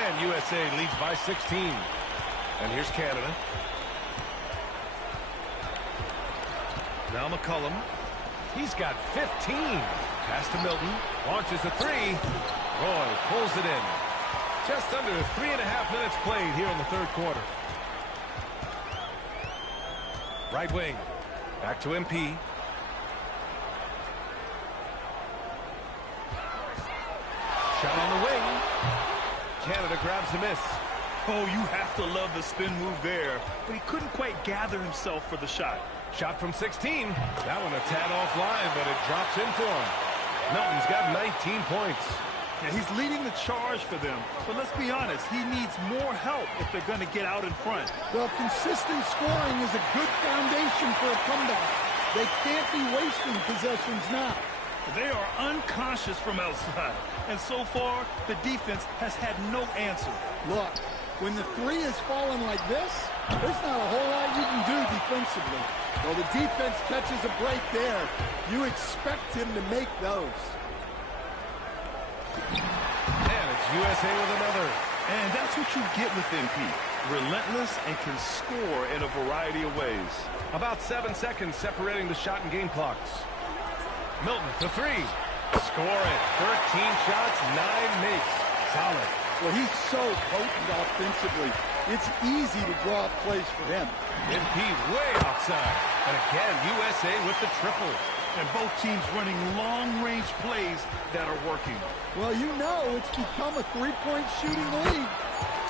And USA leads by 16. And here's Canada. Now McCollum. He's got 15. Pass to Milton. Launches a three. Roy pulls it in. Just under 3.5 minutes played here in the third quarter. Right wing. Back to MP. Shot on the wing. Canada grabs a miss. Oh, you have to love the spin move there, but he couldn't quite gather himself for the shot. Shot from 16. That one a tad offline, but it drops in for him. Milton's got 19 points. Yeah, he's leading the charge for them, but let's be honest, he needs more help if they're going to get out in front. Well, consistent scoring is a good foundation for a comeback. They can't be wasting possessions now. They are unconscious from outside, and so far, the defense has had no answer. Look, when the three is falling like this, there's not a whole lot you can do defensively. Well, the defense catches a break there. You expect him to make those. And it's USA with another. And that's what you get with MP. Relentless and can score in a variety of ways. About 7 seconds separating the shot and game clocks. Milton for three. Score it. 13 shots, 9 makes. Solid. Well, he's so potent offensively. It's easy to draw up plays for him. MP way outside. And again, USA with the triple. And both teams running long-range plays that are working. Well, you know it's become a three-point shooting league.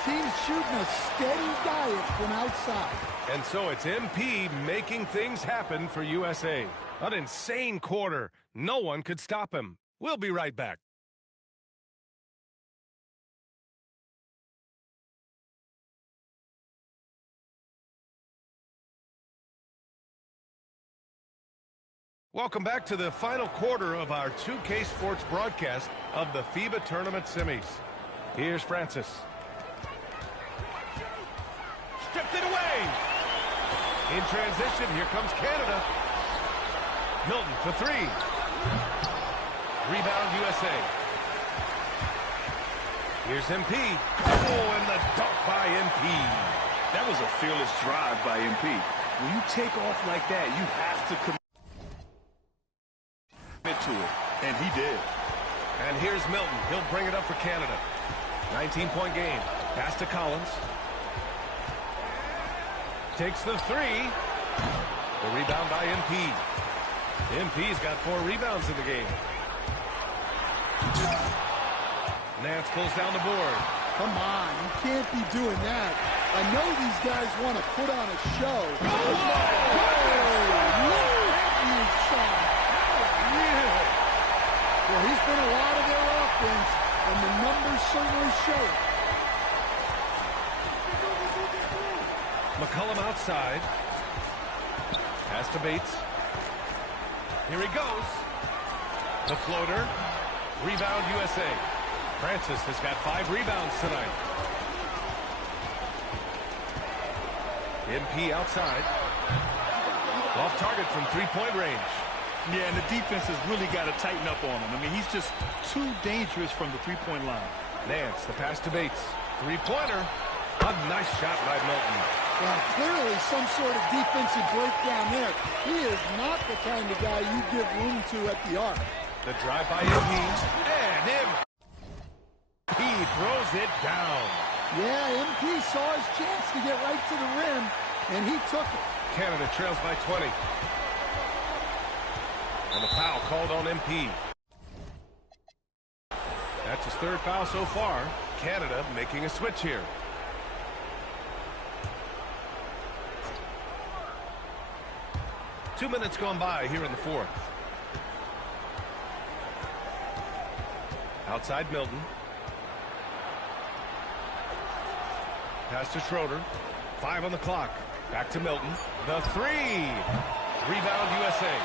Teams shooting a steady diet from outside. And so it's MP making things happen for USA. An insane quarter. No one could stop him. We'll be right back. Welcome back to the final quarter of our 2K Sports broadcast of the FIBA Tournament Semis. Here's Francis. Stripped it away. In transition, here comes Canada. Milton for three. Rebound USA. Here's MP. Oh, and the dunk by MP. That was a fearless drive by MP. When you take off like that, you have to commit to it, and he did. And here's Milton. He'll bring it up for Canada. 19-point game. Pass to Collins. Takes the three. The rebound by MP. MP's got 4 rebounds in the game. Nance pulls down the board. Come on, you can't be doing that. I know these guys want to put on a show. Oh, look at you, son. Well, he's been a lot of their offense, and the numbers certainly show it. Here he goes. The floater. Rebound USA. Francis has got 5 rebounds tonight. MP outside. Off target from three-point range. Yeah, and the defense has really got to tighten up on him. I mean, he's just too dangerous from the three-point line. Nance, the pass to Bates. Three-pointer. A nice shot by Milton. Well, clearly some sort of defensive breakdown there. He is not the kind of guy you give room to at the arc. The drive by MP. And MP throws it down. Yeah, MP saw his chance to get right to the rim, and he took it. Canada trails by 20. And the foul called on MP. That's his 3rd foul so far. Canada making a switch here. Two minutes gone by here in the 4th. Outside Milton. Pass to Schroeder. 5 on the clock. Back to Milton. The 3. Rebound USA.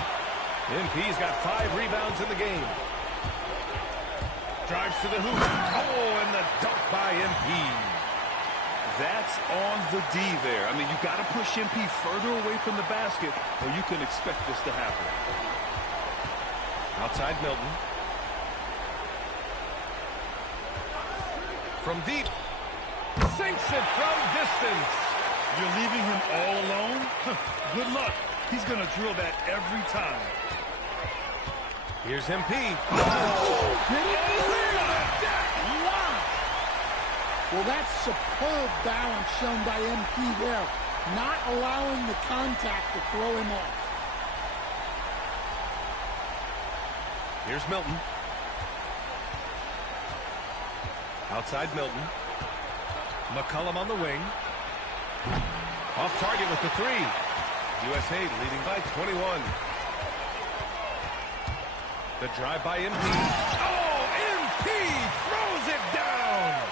MP's got 5 rebounds in the game. Drives to the hoop. Oh, and the dunk by MP. That's on the D there. I mean, you got to push MP further away from the basket, or you can expect this to happen. Outside Milton. From deep. Sinks it from distance. You're leaving him all alone? Good luck. He's going to drill that every time. Here's MP. Wow. Well, that's superb balance shown by MP there. Not allowing the contact to throw him off. Here's Milton. Outside Milton. McCollum on the wing. Off target with the 3. USA leading by 21. The drive by MP. Oh, MP throws it down.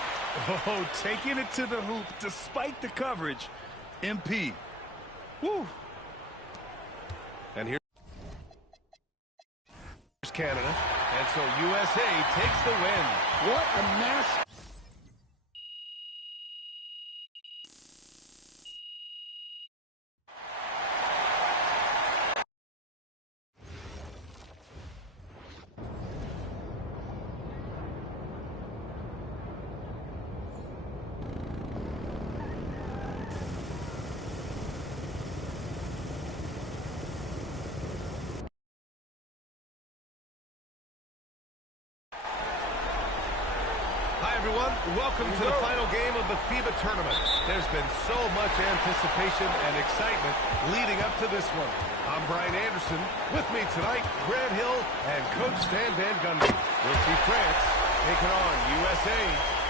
Oh, taking it to the hoop despite the coverage. MP. Woo. And here's Canada. And so USA takes the win. What a mass. Everyone, welcome to the final game of the FIBA tournament. There's been so much anticipation and excitement leading up to this one. I'm Brian Anderson. With me tonight, Grant Hill and Coach Stan Van Gundy. We'll see France taking on USA.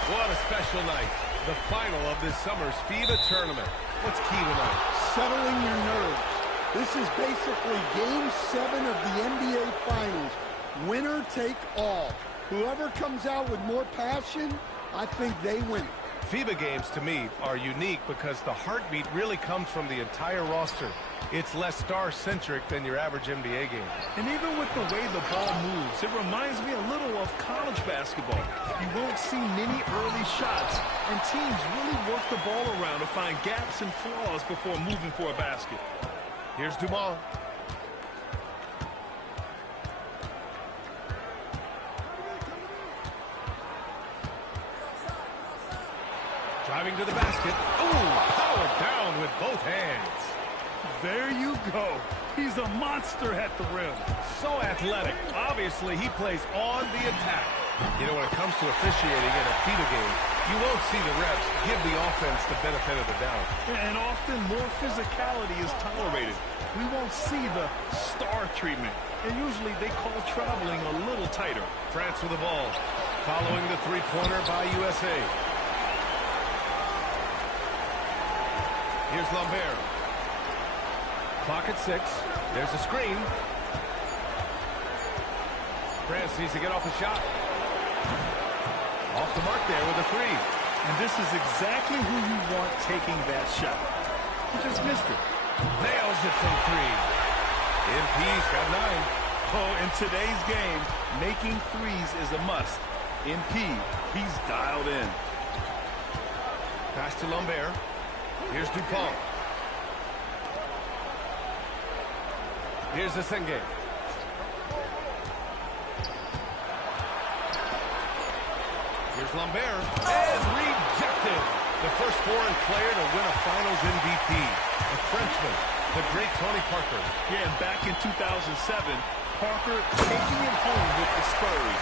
What a special night. The final of this summer's FIBA tournament. What's key tonight? Settling your nerves. This is basically Game 7 of the NBA Finals. Winner take all. Whoever comes out with more passion, I think they win. FIBA games, to me, are unique because the heartbeat really comes from the entire roster. It's less star-centric than your average NBA game. And even with the way the ball moves, it reminds me a little of college basketball. You won't see many early shots, and teams really work the ball around to find gaps and flaws before moving for a basket. Here's Dumont. Driving to the basket. Ooh, powered down with both hands. There you go. He's a monster at the rim. So athletic. Obviously, he plays on the attack. You know, when it comes to officiating in a FIBA game, you won't see the refs give the offense the benefit of the doubt. And often more physicality is tolerated. We won't see the star treatment. And usually they call traveling a little tighter. France with the ball. Following the three-pointer by USA. Here's Lambert. Clock at 6. There's a screen. France needs to get off a shot. Off the mark there with a 3. And this is exactly who you want taking that shot. He just missed it. Nails it from 3. MP's got 9. Oh, in today's game, making threes is a must. MP, he's dialed in. Pass to Lambert. Here's Dupont. Here's Asenge. Here's Lambert. And rejected. The first foreign player to win a Finals MVP. A Frenchman, the great Tony Parker. Yeah, and back in 2007, Parker taking it home with the Spurs.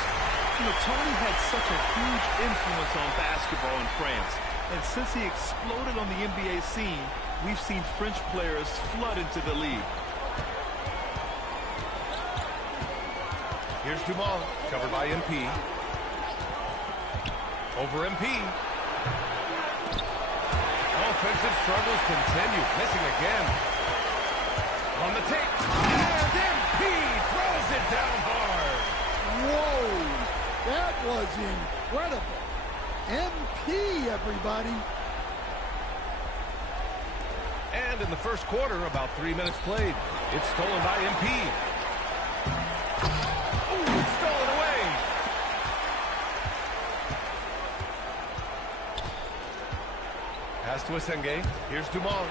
You know, Tony had such a huge influence on basketball in France. And since he exploded on the NBA scene, we've seen French players flood into the league. Here's Dumont, covered by MP. Over MP. Offensive struggles continue, missing again. On the tape, and MP throws it down hard. Whoa, that was incredible. MP, everybody. And in the first quarter, about 3 minutes played. It's stolen by MP. Ooh, it's stolen away. Pass to Asenge. Here's Dumont.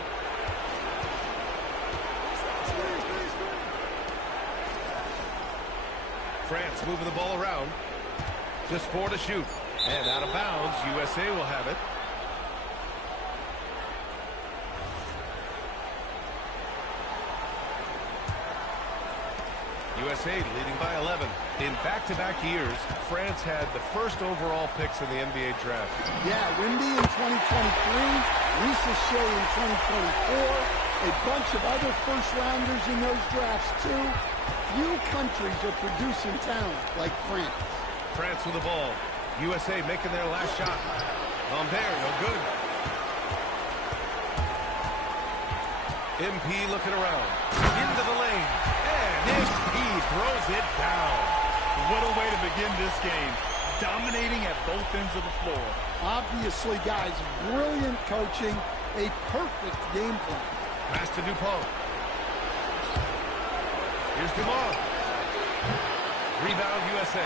France moving the ball around. Just 4 to shoot. And out of bounds, USA will have it. USA leading by 11. In back-to-back years, France had the first overall picks in the NBA draft. Yeah, Wemby in 2023, Lisa Shea in 2024, a bunch of other first-rounders in those drafts, too. Few countries are producing talent like France. France with the ball. USA making their last shot. Lambert, no good. MP looking around. Into the lane. And MP throws it down. What a way to begin this game. Dominating at both ends of the floor. Obviously, guys, brilliant coaching. A perfect game plan. Pass to Dupont. Here's Dumont. Rebound USA.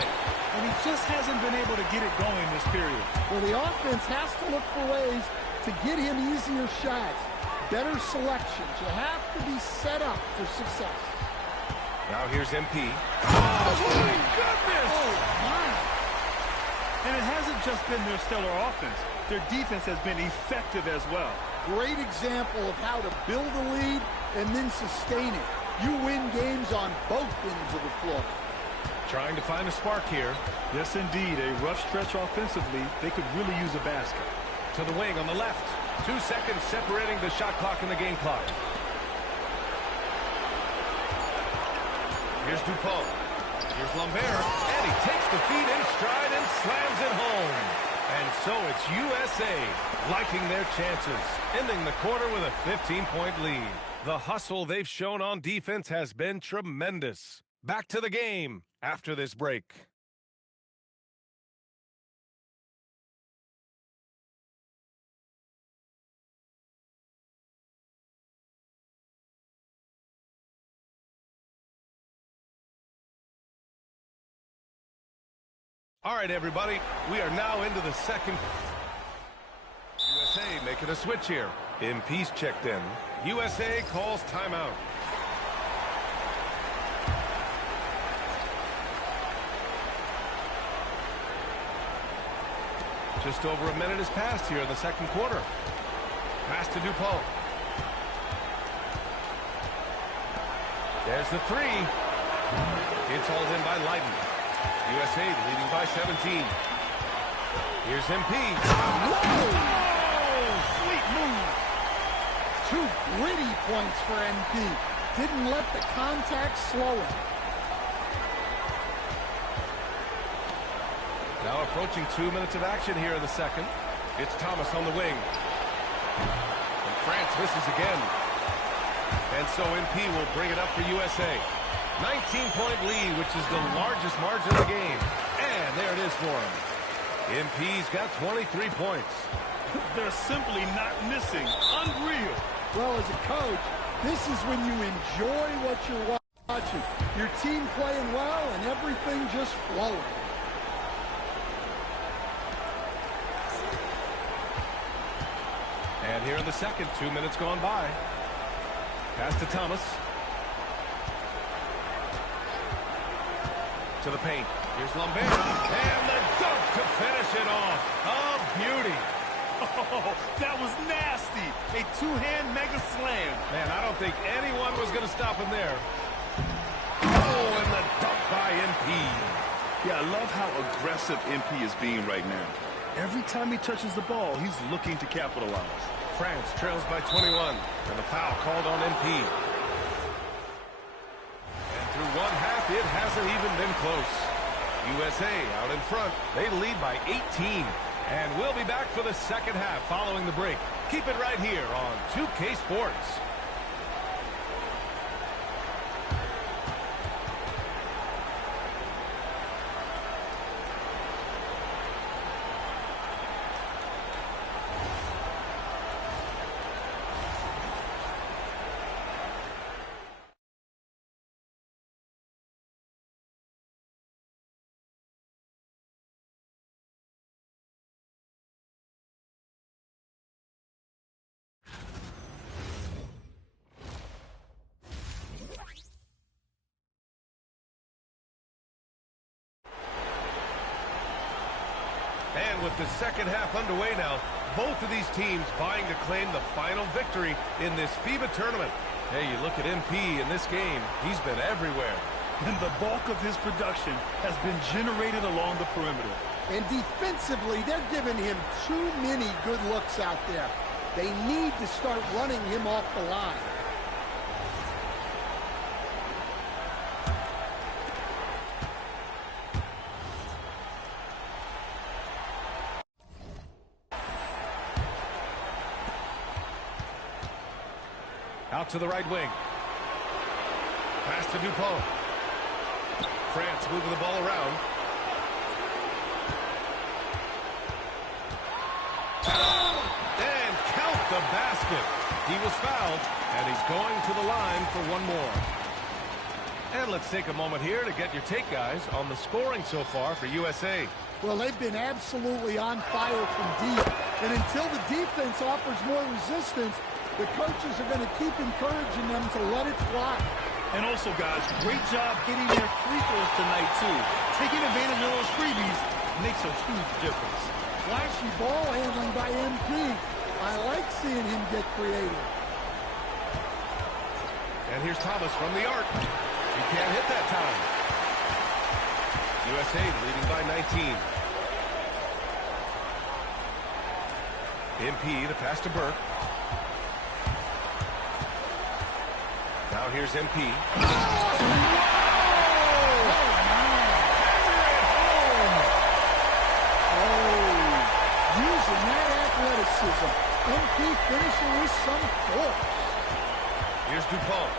And he just hasn't been able to get it going this period. Well, the offense has to look for ways to get him easier shots. Better selections. You have to be set up for success. Now here's MP. Oh, my goodness! Oh, my. And it hasn't just been their stellar offense. Their defense has been effective as well. Great example of how to build a lead and then sustain it. You win games on both ends of the floor. Trying to find a spark here. Yes, indeed. A rough stretch offensively. They could really use a basket. To the wing on the left. 2 seconds separating the shot clock and the game clock. Here's Dupont. Here's Lambert. And he takes the feet in stride and slams it home. And so it's USA liking their chances, ending the quarter with a 15-point lead. The hustle they've shown on defense has been tremendous. Back to the game after this break. All right, everybody, we are now into the second. USA making a switch here. MP's checked in. USA calls timeout. Just over a minute has passed here in the second quarter. Pass to Dupont. There's the three. It's hauled in by Leiden. USA leading by 17. Here's MP. Whoa! Oh, sweet move. 2 gritty points for MP. Didn't let the contact slow him. Now approaching 2 minutes of action here in the second. It's Thomas on the wing. And France misses again. And so MP will bring it up for USA. 19-point lead, which is the largest margin of the game. And there it is for him. MP's got 23 points. They're simply not missing. Unreal. Well, as a coach, this is when you enjoy what you're watching. Your team playing well and everything just flowing. And here in the second, 2 minutes gone by. Pass to Thomas. To the paint. Here's Lambert. And the dunk to finish it off. A beauty. Oh, that was nasty. A two-hand mega slam. Man, I don't think anyone was going to stop him there. Oh, and the dunk by MP. Yeah, I love how aggressive MP is being right now. Every time he touches the ball, he's looking to capitalize. France trails by 21, and the foul called on MP. And through one half, it hasn't even been close. USA out in front. They lead by 18. And we'll be back for the second half following the break. Keep it right here on 2K Sports. And with the second half underway now, both of these teams vying to claim the final victory in this FIBA tournament. Hey, you look at MP in this game, he's been everywhere. And the bulk of his production has been generated along the perimeter. And defensively, they're giving him too many good looks out there. They need to start running him off the line. Out to the right wing. Pass to Dupont. France moving the ball around. And count the basket. He was fouled, and he's going to the line for one more. And let's take a moment here to get your take, guys, on the scoring so far for USA. Well, they've been absolutely on fire from deep. And until the defense offers more resistance, the coaches are going to keep encouraging them to let it fly. And also, guys, great job hitting their free throws tonight, too. Taking advantage of those freebies makes a huge difference. Flashy ball handling by MP. I like seeing him get creative. And here's Thomas from the arc. He can't hit that time. USA leading by 19. MP, the pass to Burke. Now here's MP. Using that athleticism. MP finishing with some force. Here's Dupont.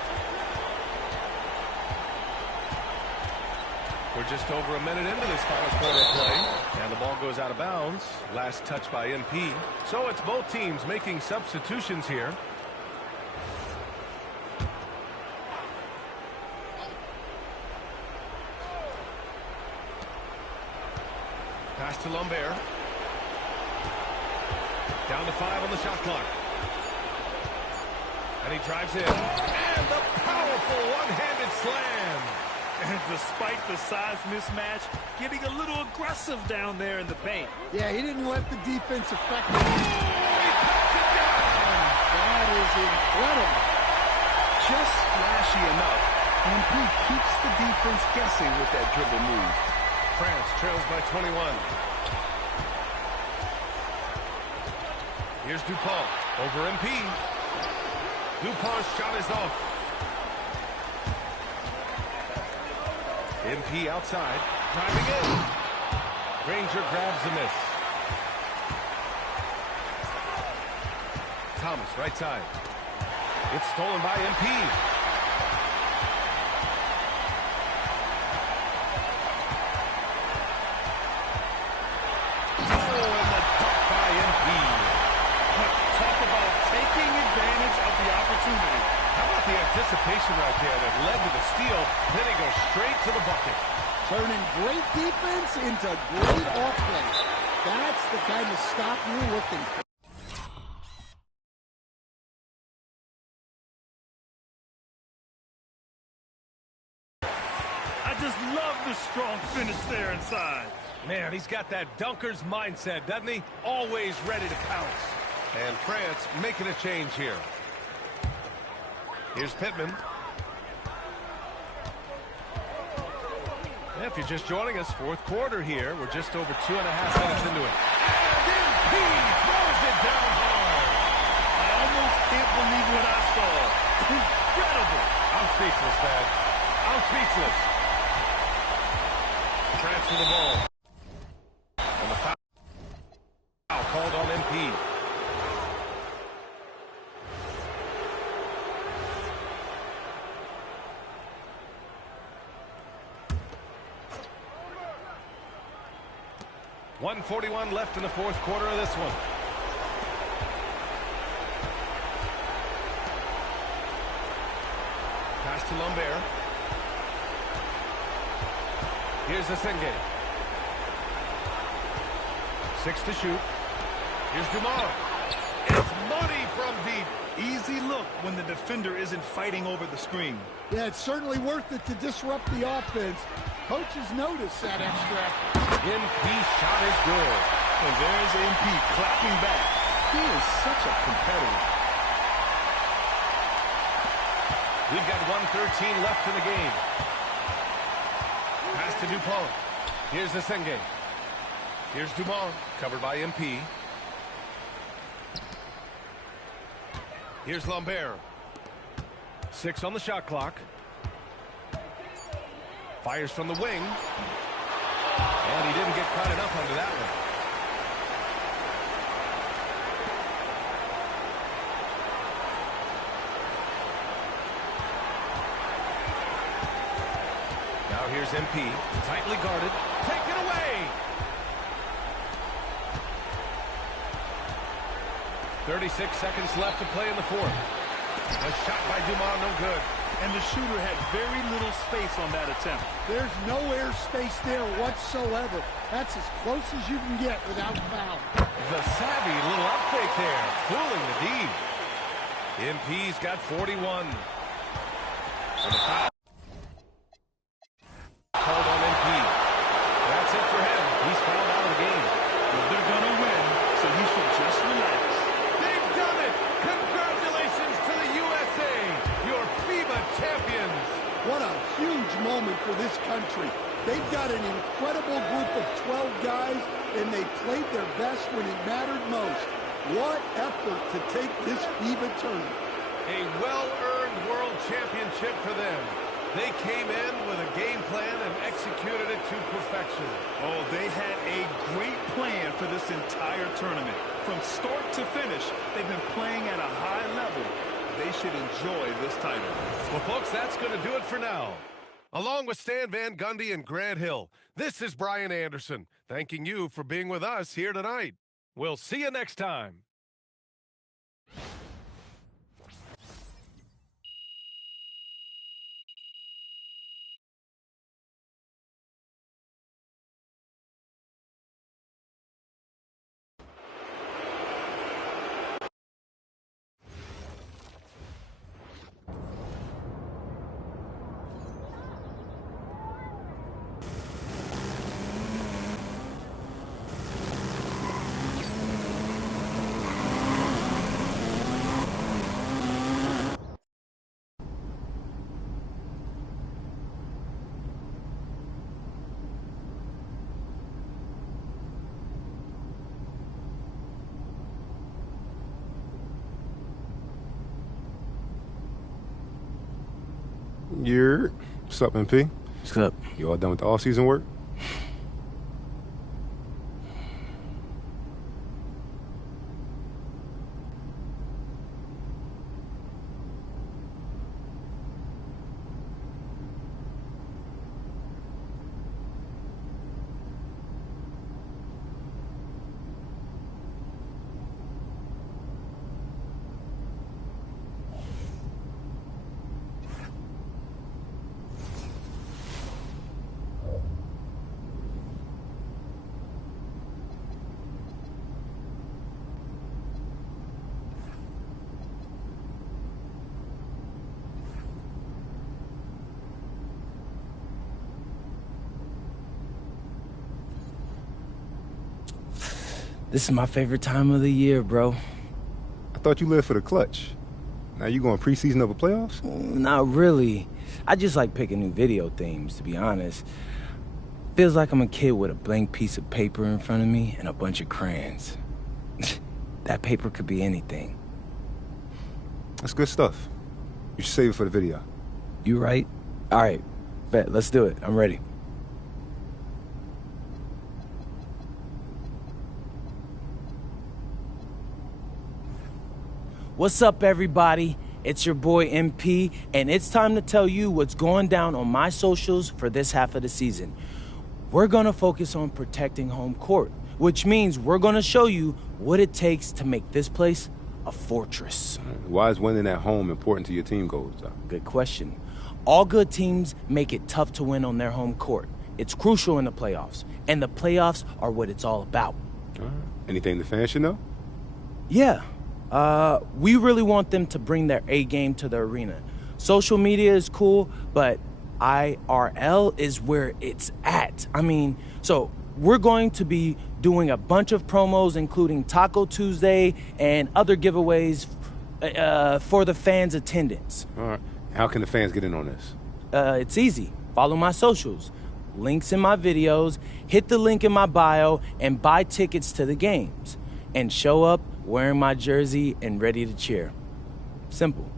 We're just over a minute into this final quarter of play, and the ball goes out of bounds. Last touch by MP. So it's both teams making substitutions here. Pass to Lambert. Down to 5 on the shot clock. And he drives in. And the powerful one-handed slam. And despite the size mismatch, getting a little aggressive down there in the paint. Yeah, he didn't let the defense affect him. He puts it down. That is incredible. Just flashy enough. MP keeps the defense guessing with that dribble move. France trails by 21. Here's Dupont over MP. Dupont's shot is off. MP outside, driving in. Granger grabs the miss. Thomas, right side. It's stolen by MP. anticipation right there that led to the steal. Then he goes straight to the bucket. Turning great defense into great offense. That's the kind of stop you're looking for. I just love the strong finish there inside. Man, he's got that dunker's mindset, doesn't he? Always ready to pounce. And France making a change here. Here's Pittman. If you're just joining us, fourth quarter here. We're just over 2.5 minutes into it. And MP throws it down hard. I almost can't believe what I saw. Incredible. I'm speechless, man. I'm speechless. France with the ball. And the foul called on MP. .141 left in the fourth quarter of this one. Pass to Lambert. Here's Asenge. 6 to shoot. Here's Dumont. It's money from deep. Easy look when the defender isn't fighting over the screen. Yeah, it's certainly worth it to disrupt the offense. Coaches notice that extra effort. MP shot is good. And there's MP clapping back. He is such a competitor. We've got 1:13 left in the game. Pass to Dupont. Here's Asenge. Here's Dumont, covered by MP. Here's Lambert. 6 on the shot clock. Fires from the wing. And he didn't get caught enough under that one. Now here's MP. Tightly guarded. Taken away! 36 seconds left to play in the fourth. A shot by Dumont, no good. And the shooter had very little space on that attempt. There's no air space there whatsoever. That's as close as you can get without foul. The savvy little up fake there, fooling the D. MP's got 41. And the foul called on MP. That's it for him. He's fouled out of the game. Well, they're going to win, so he should just relax. They've done it! Congratulations to the USA, your FIBA champions! What a huge moment for this country. They've got an incredible group of 12 guys, and they played their best when it mattered most. What effort to take this FIBA tournament. A well-earned world championship for them. They came in with a game plan and executed it to perfection. Oh, they had a great plan for this entire tournament. From start to finish, they've been playing at a high level. They should enjoy this title. Well, folks, that's going to do it for now. Along with Stan Van Gundy and Grant Hill, this is Brian Anderson, thanking you for being with us here tonight. We'll see you next time. What's up, MP? What's up? You all done with the all-season work? This is my favorite time of the year, bro. I thought you lived for the clutch. Now you going preseason over playoffs? Not really. I just like picking new video themes, to be honest. Feels like I'm a kid with a blank piece of paper in front of me and a bunch of crayons. That paper could be anything. That's good stuff. You should save it for the video. You right? All right, bet, let's do it. I'm ready. What's up, everybody? It's your boy MP, and it's time to tell you what's going down on my socials for this half of the season. We're gonna focus on protecting home court, which means we're gonna show you what it takes to make this place a fortress. Why is winning at home important to your team goals? Good question. All good teams make it tough to win on their home court. It's crucial in the playoffs, and the playoffs are what it's all about. Anything the fans should know? Yeah. We really want them to bring their A game to the arena. Social media is cool, but IRL is where it's at. So we're going to be doing a bunch of promos, including Taco Tuesday and other giveaways for the fans' attendance. All right. How can the fans get in on this? It's easy. Follow my socials. Links in my videos, hit the link in my bio, and buy tickets to the games. And show up wearing my jersey and ready to cheer. Simple.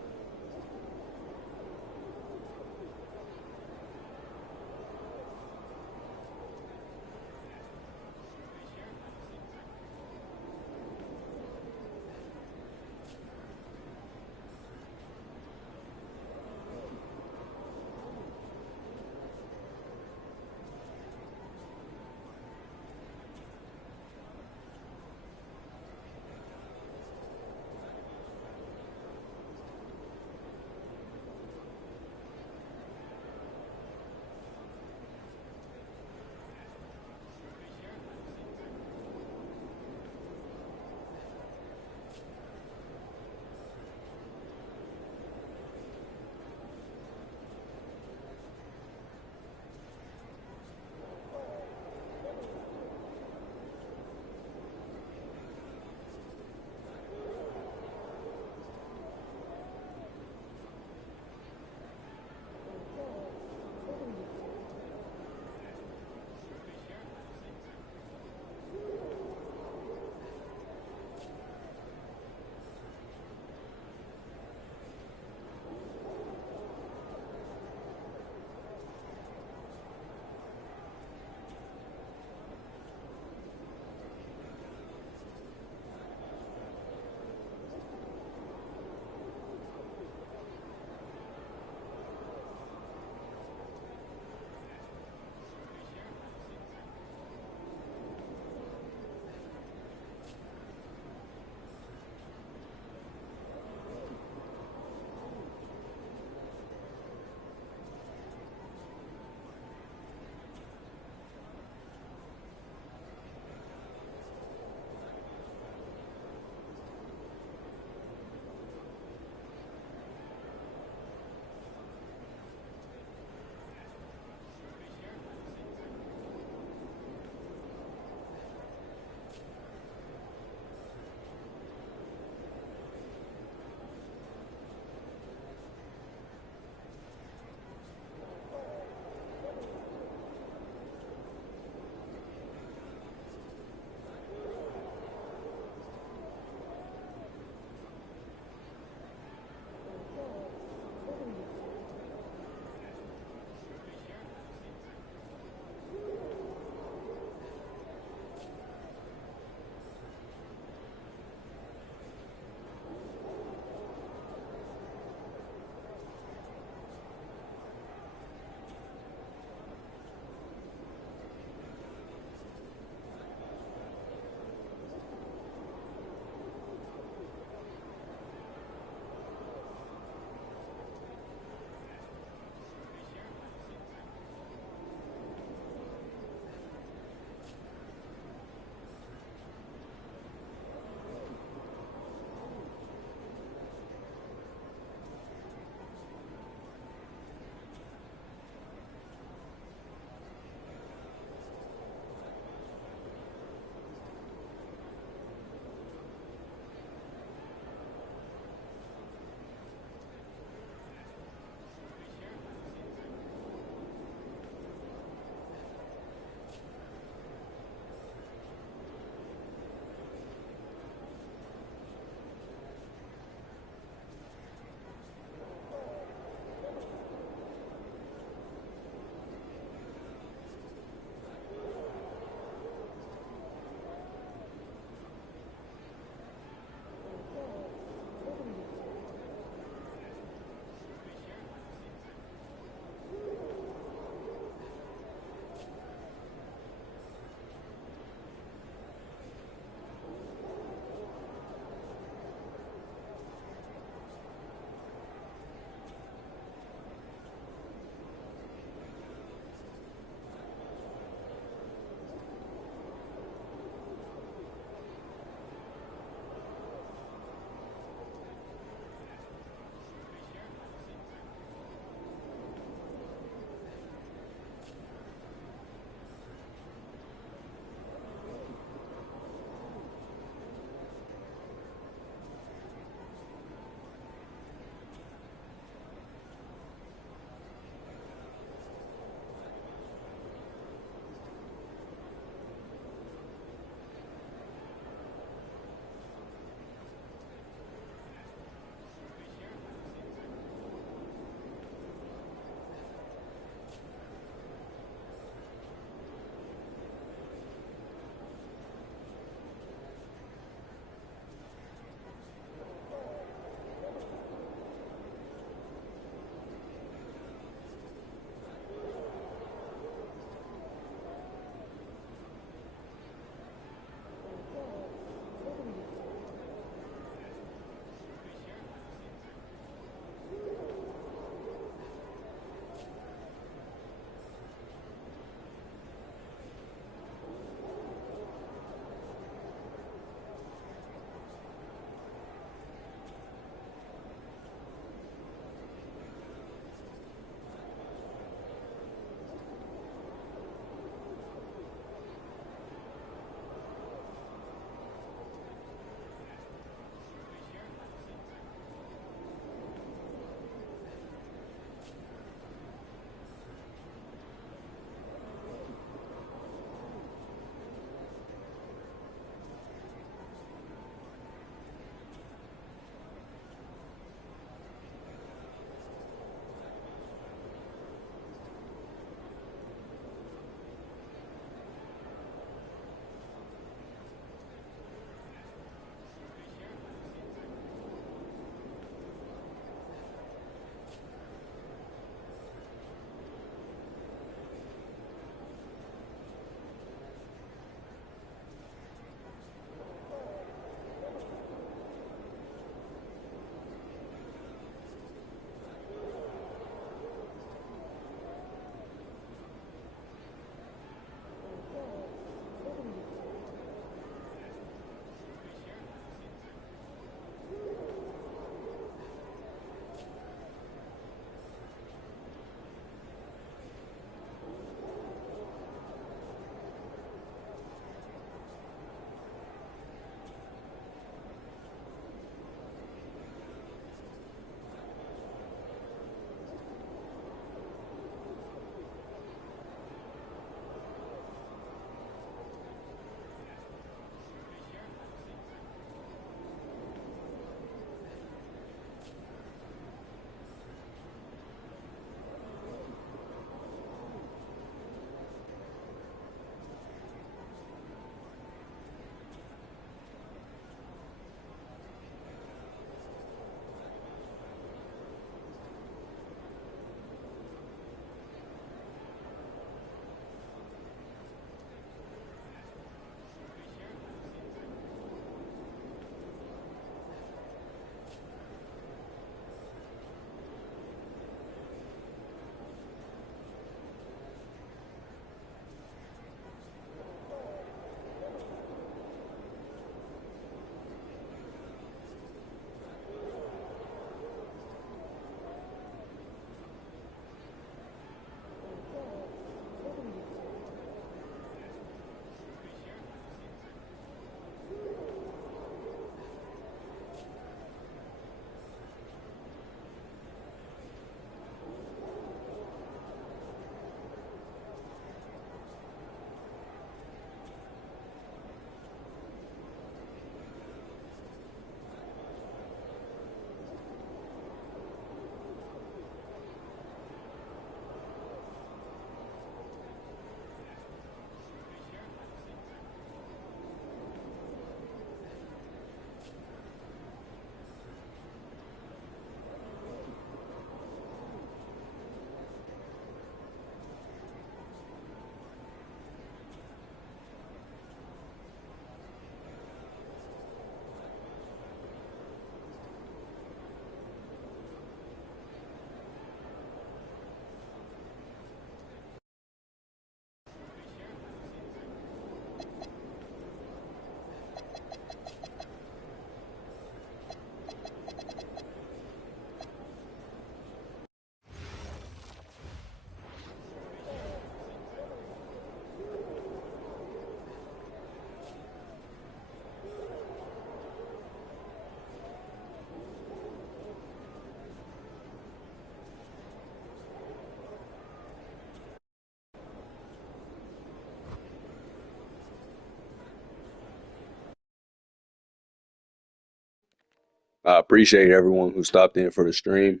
I appreciate everyone who stopped in for the stream.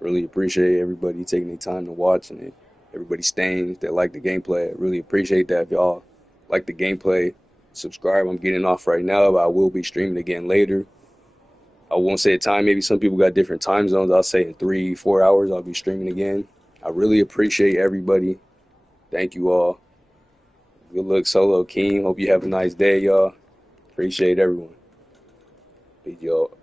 Really appreciate everybody taking their time to watch and everybody staying that like the gameplay. I really appreciate that. If y'all like the gameplay, subscribe. I'm getting off right now, but I will be streaming again later. I won't say a time. Maybe some people got different time zones. I'll say in 3-4 hours I'll be streaming again. I really appreciate everybody. Thank you all. Good luck, Solo King. Hope you have a nice day, y'all. Appreciate everyone. Peace, y'all.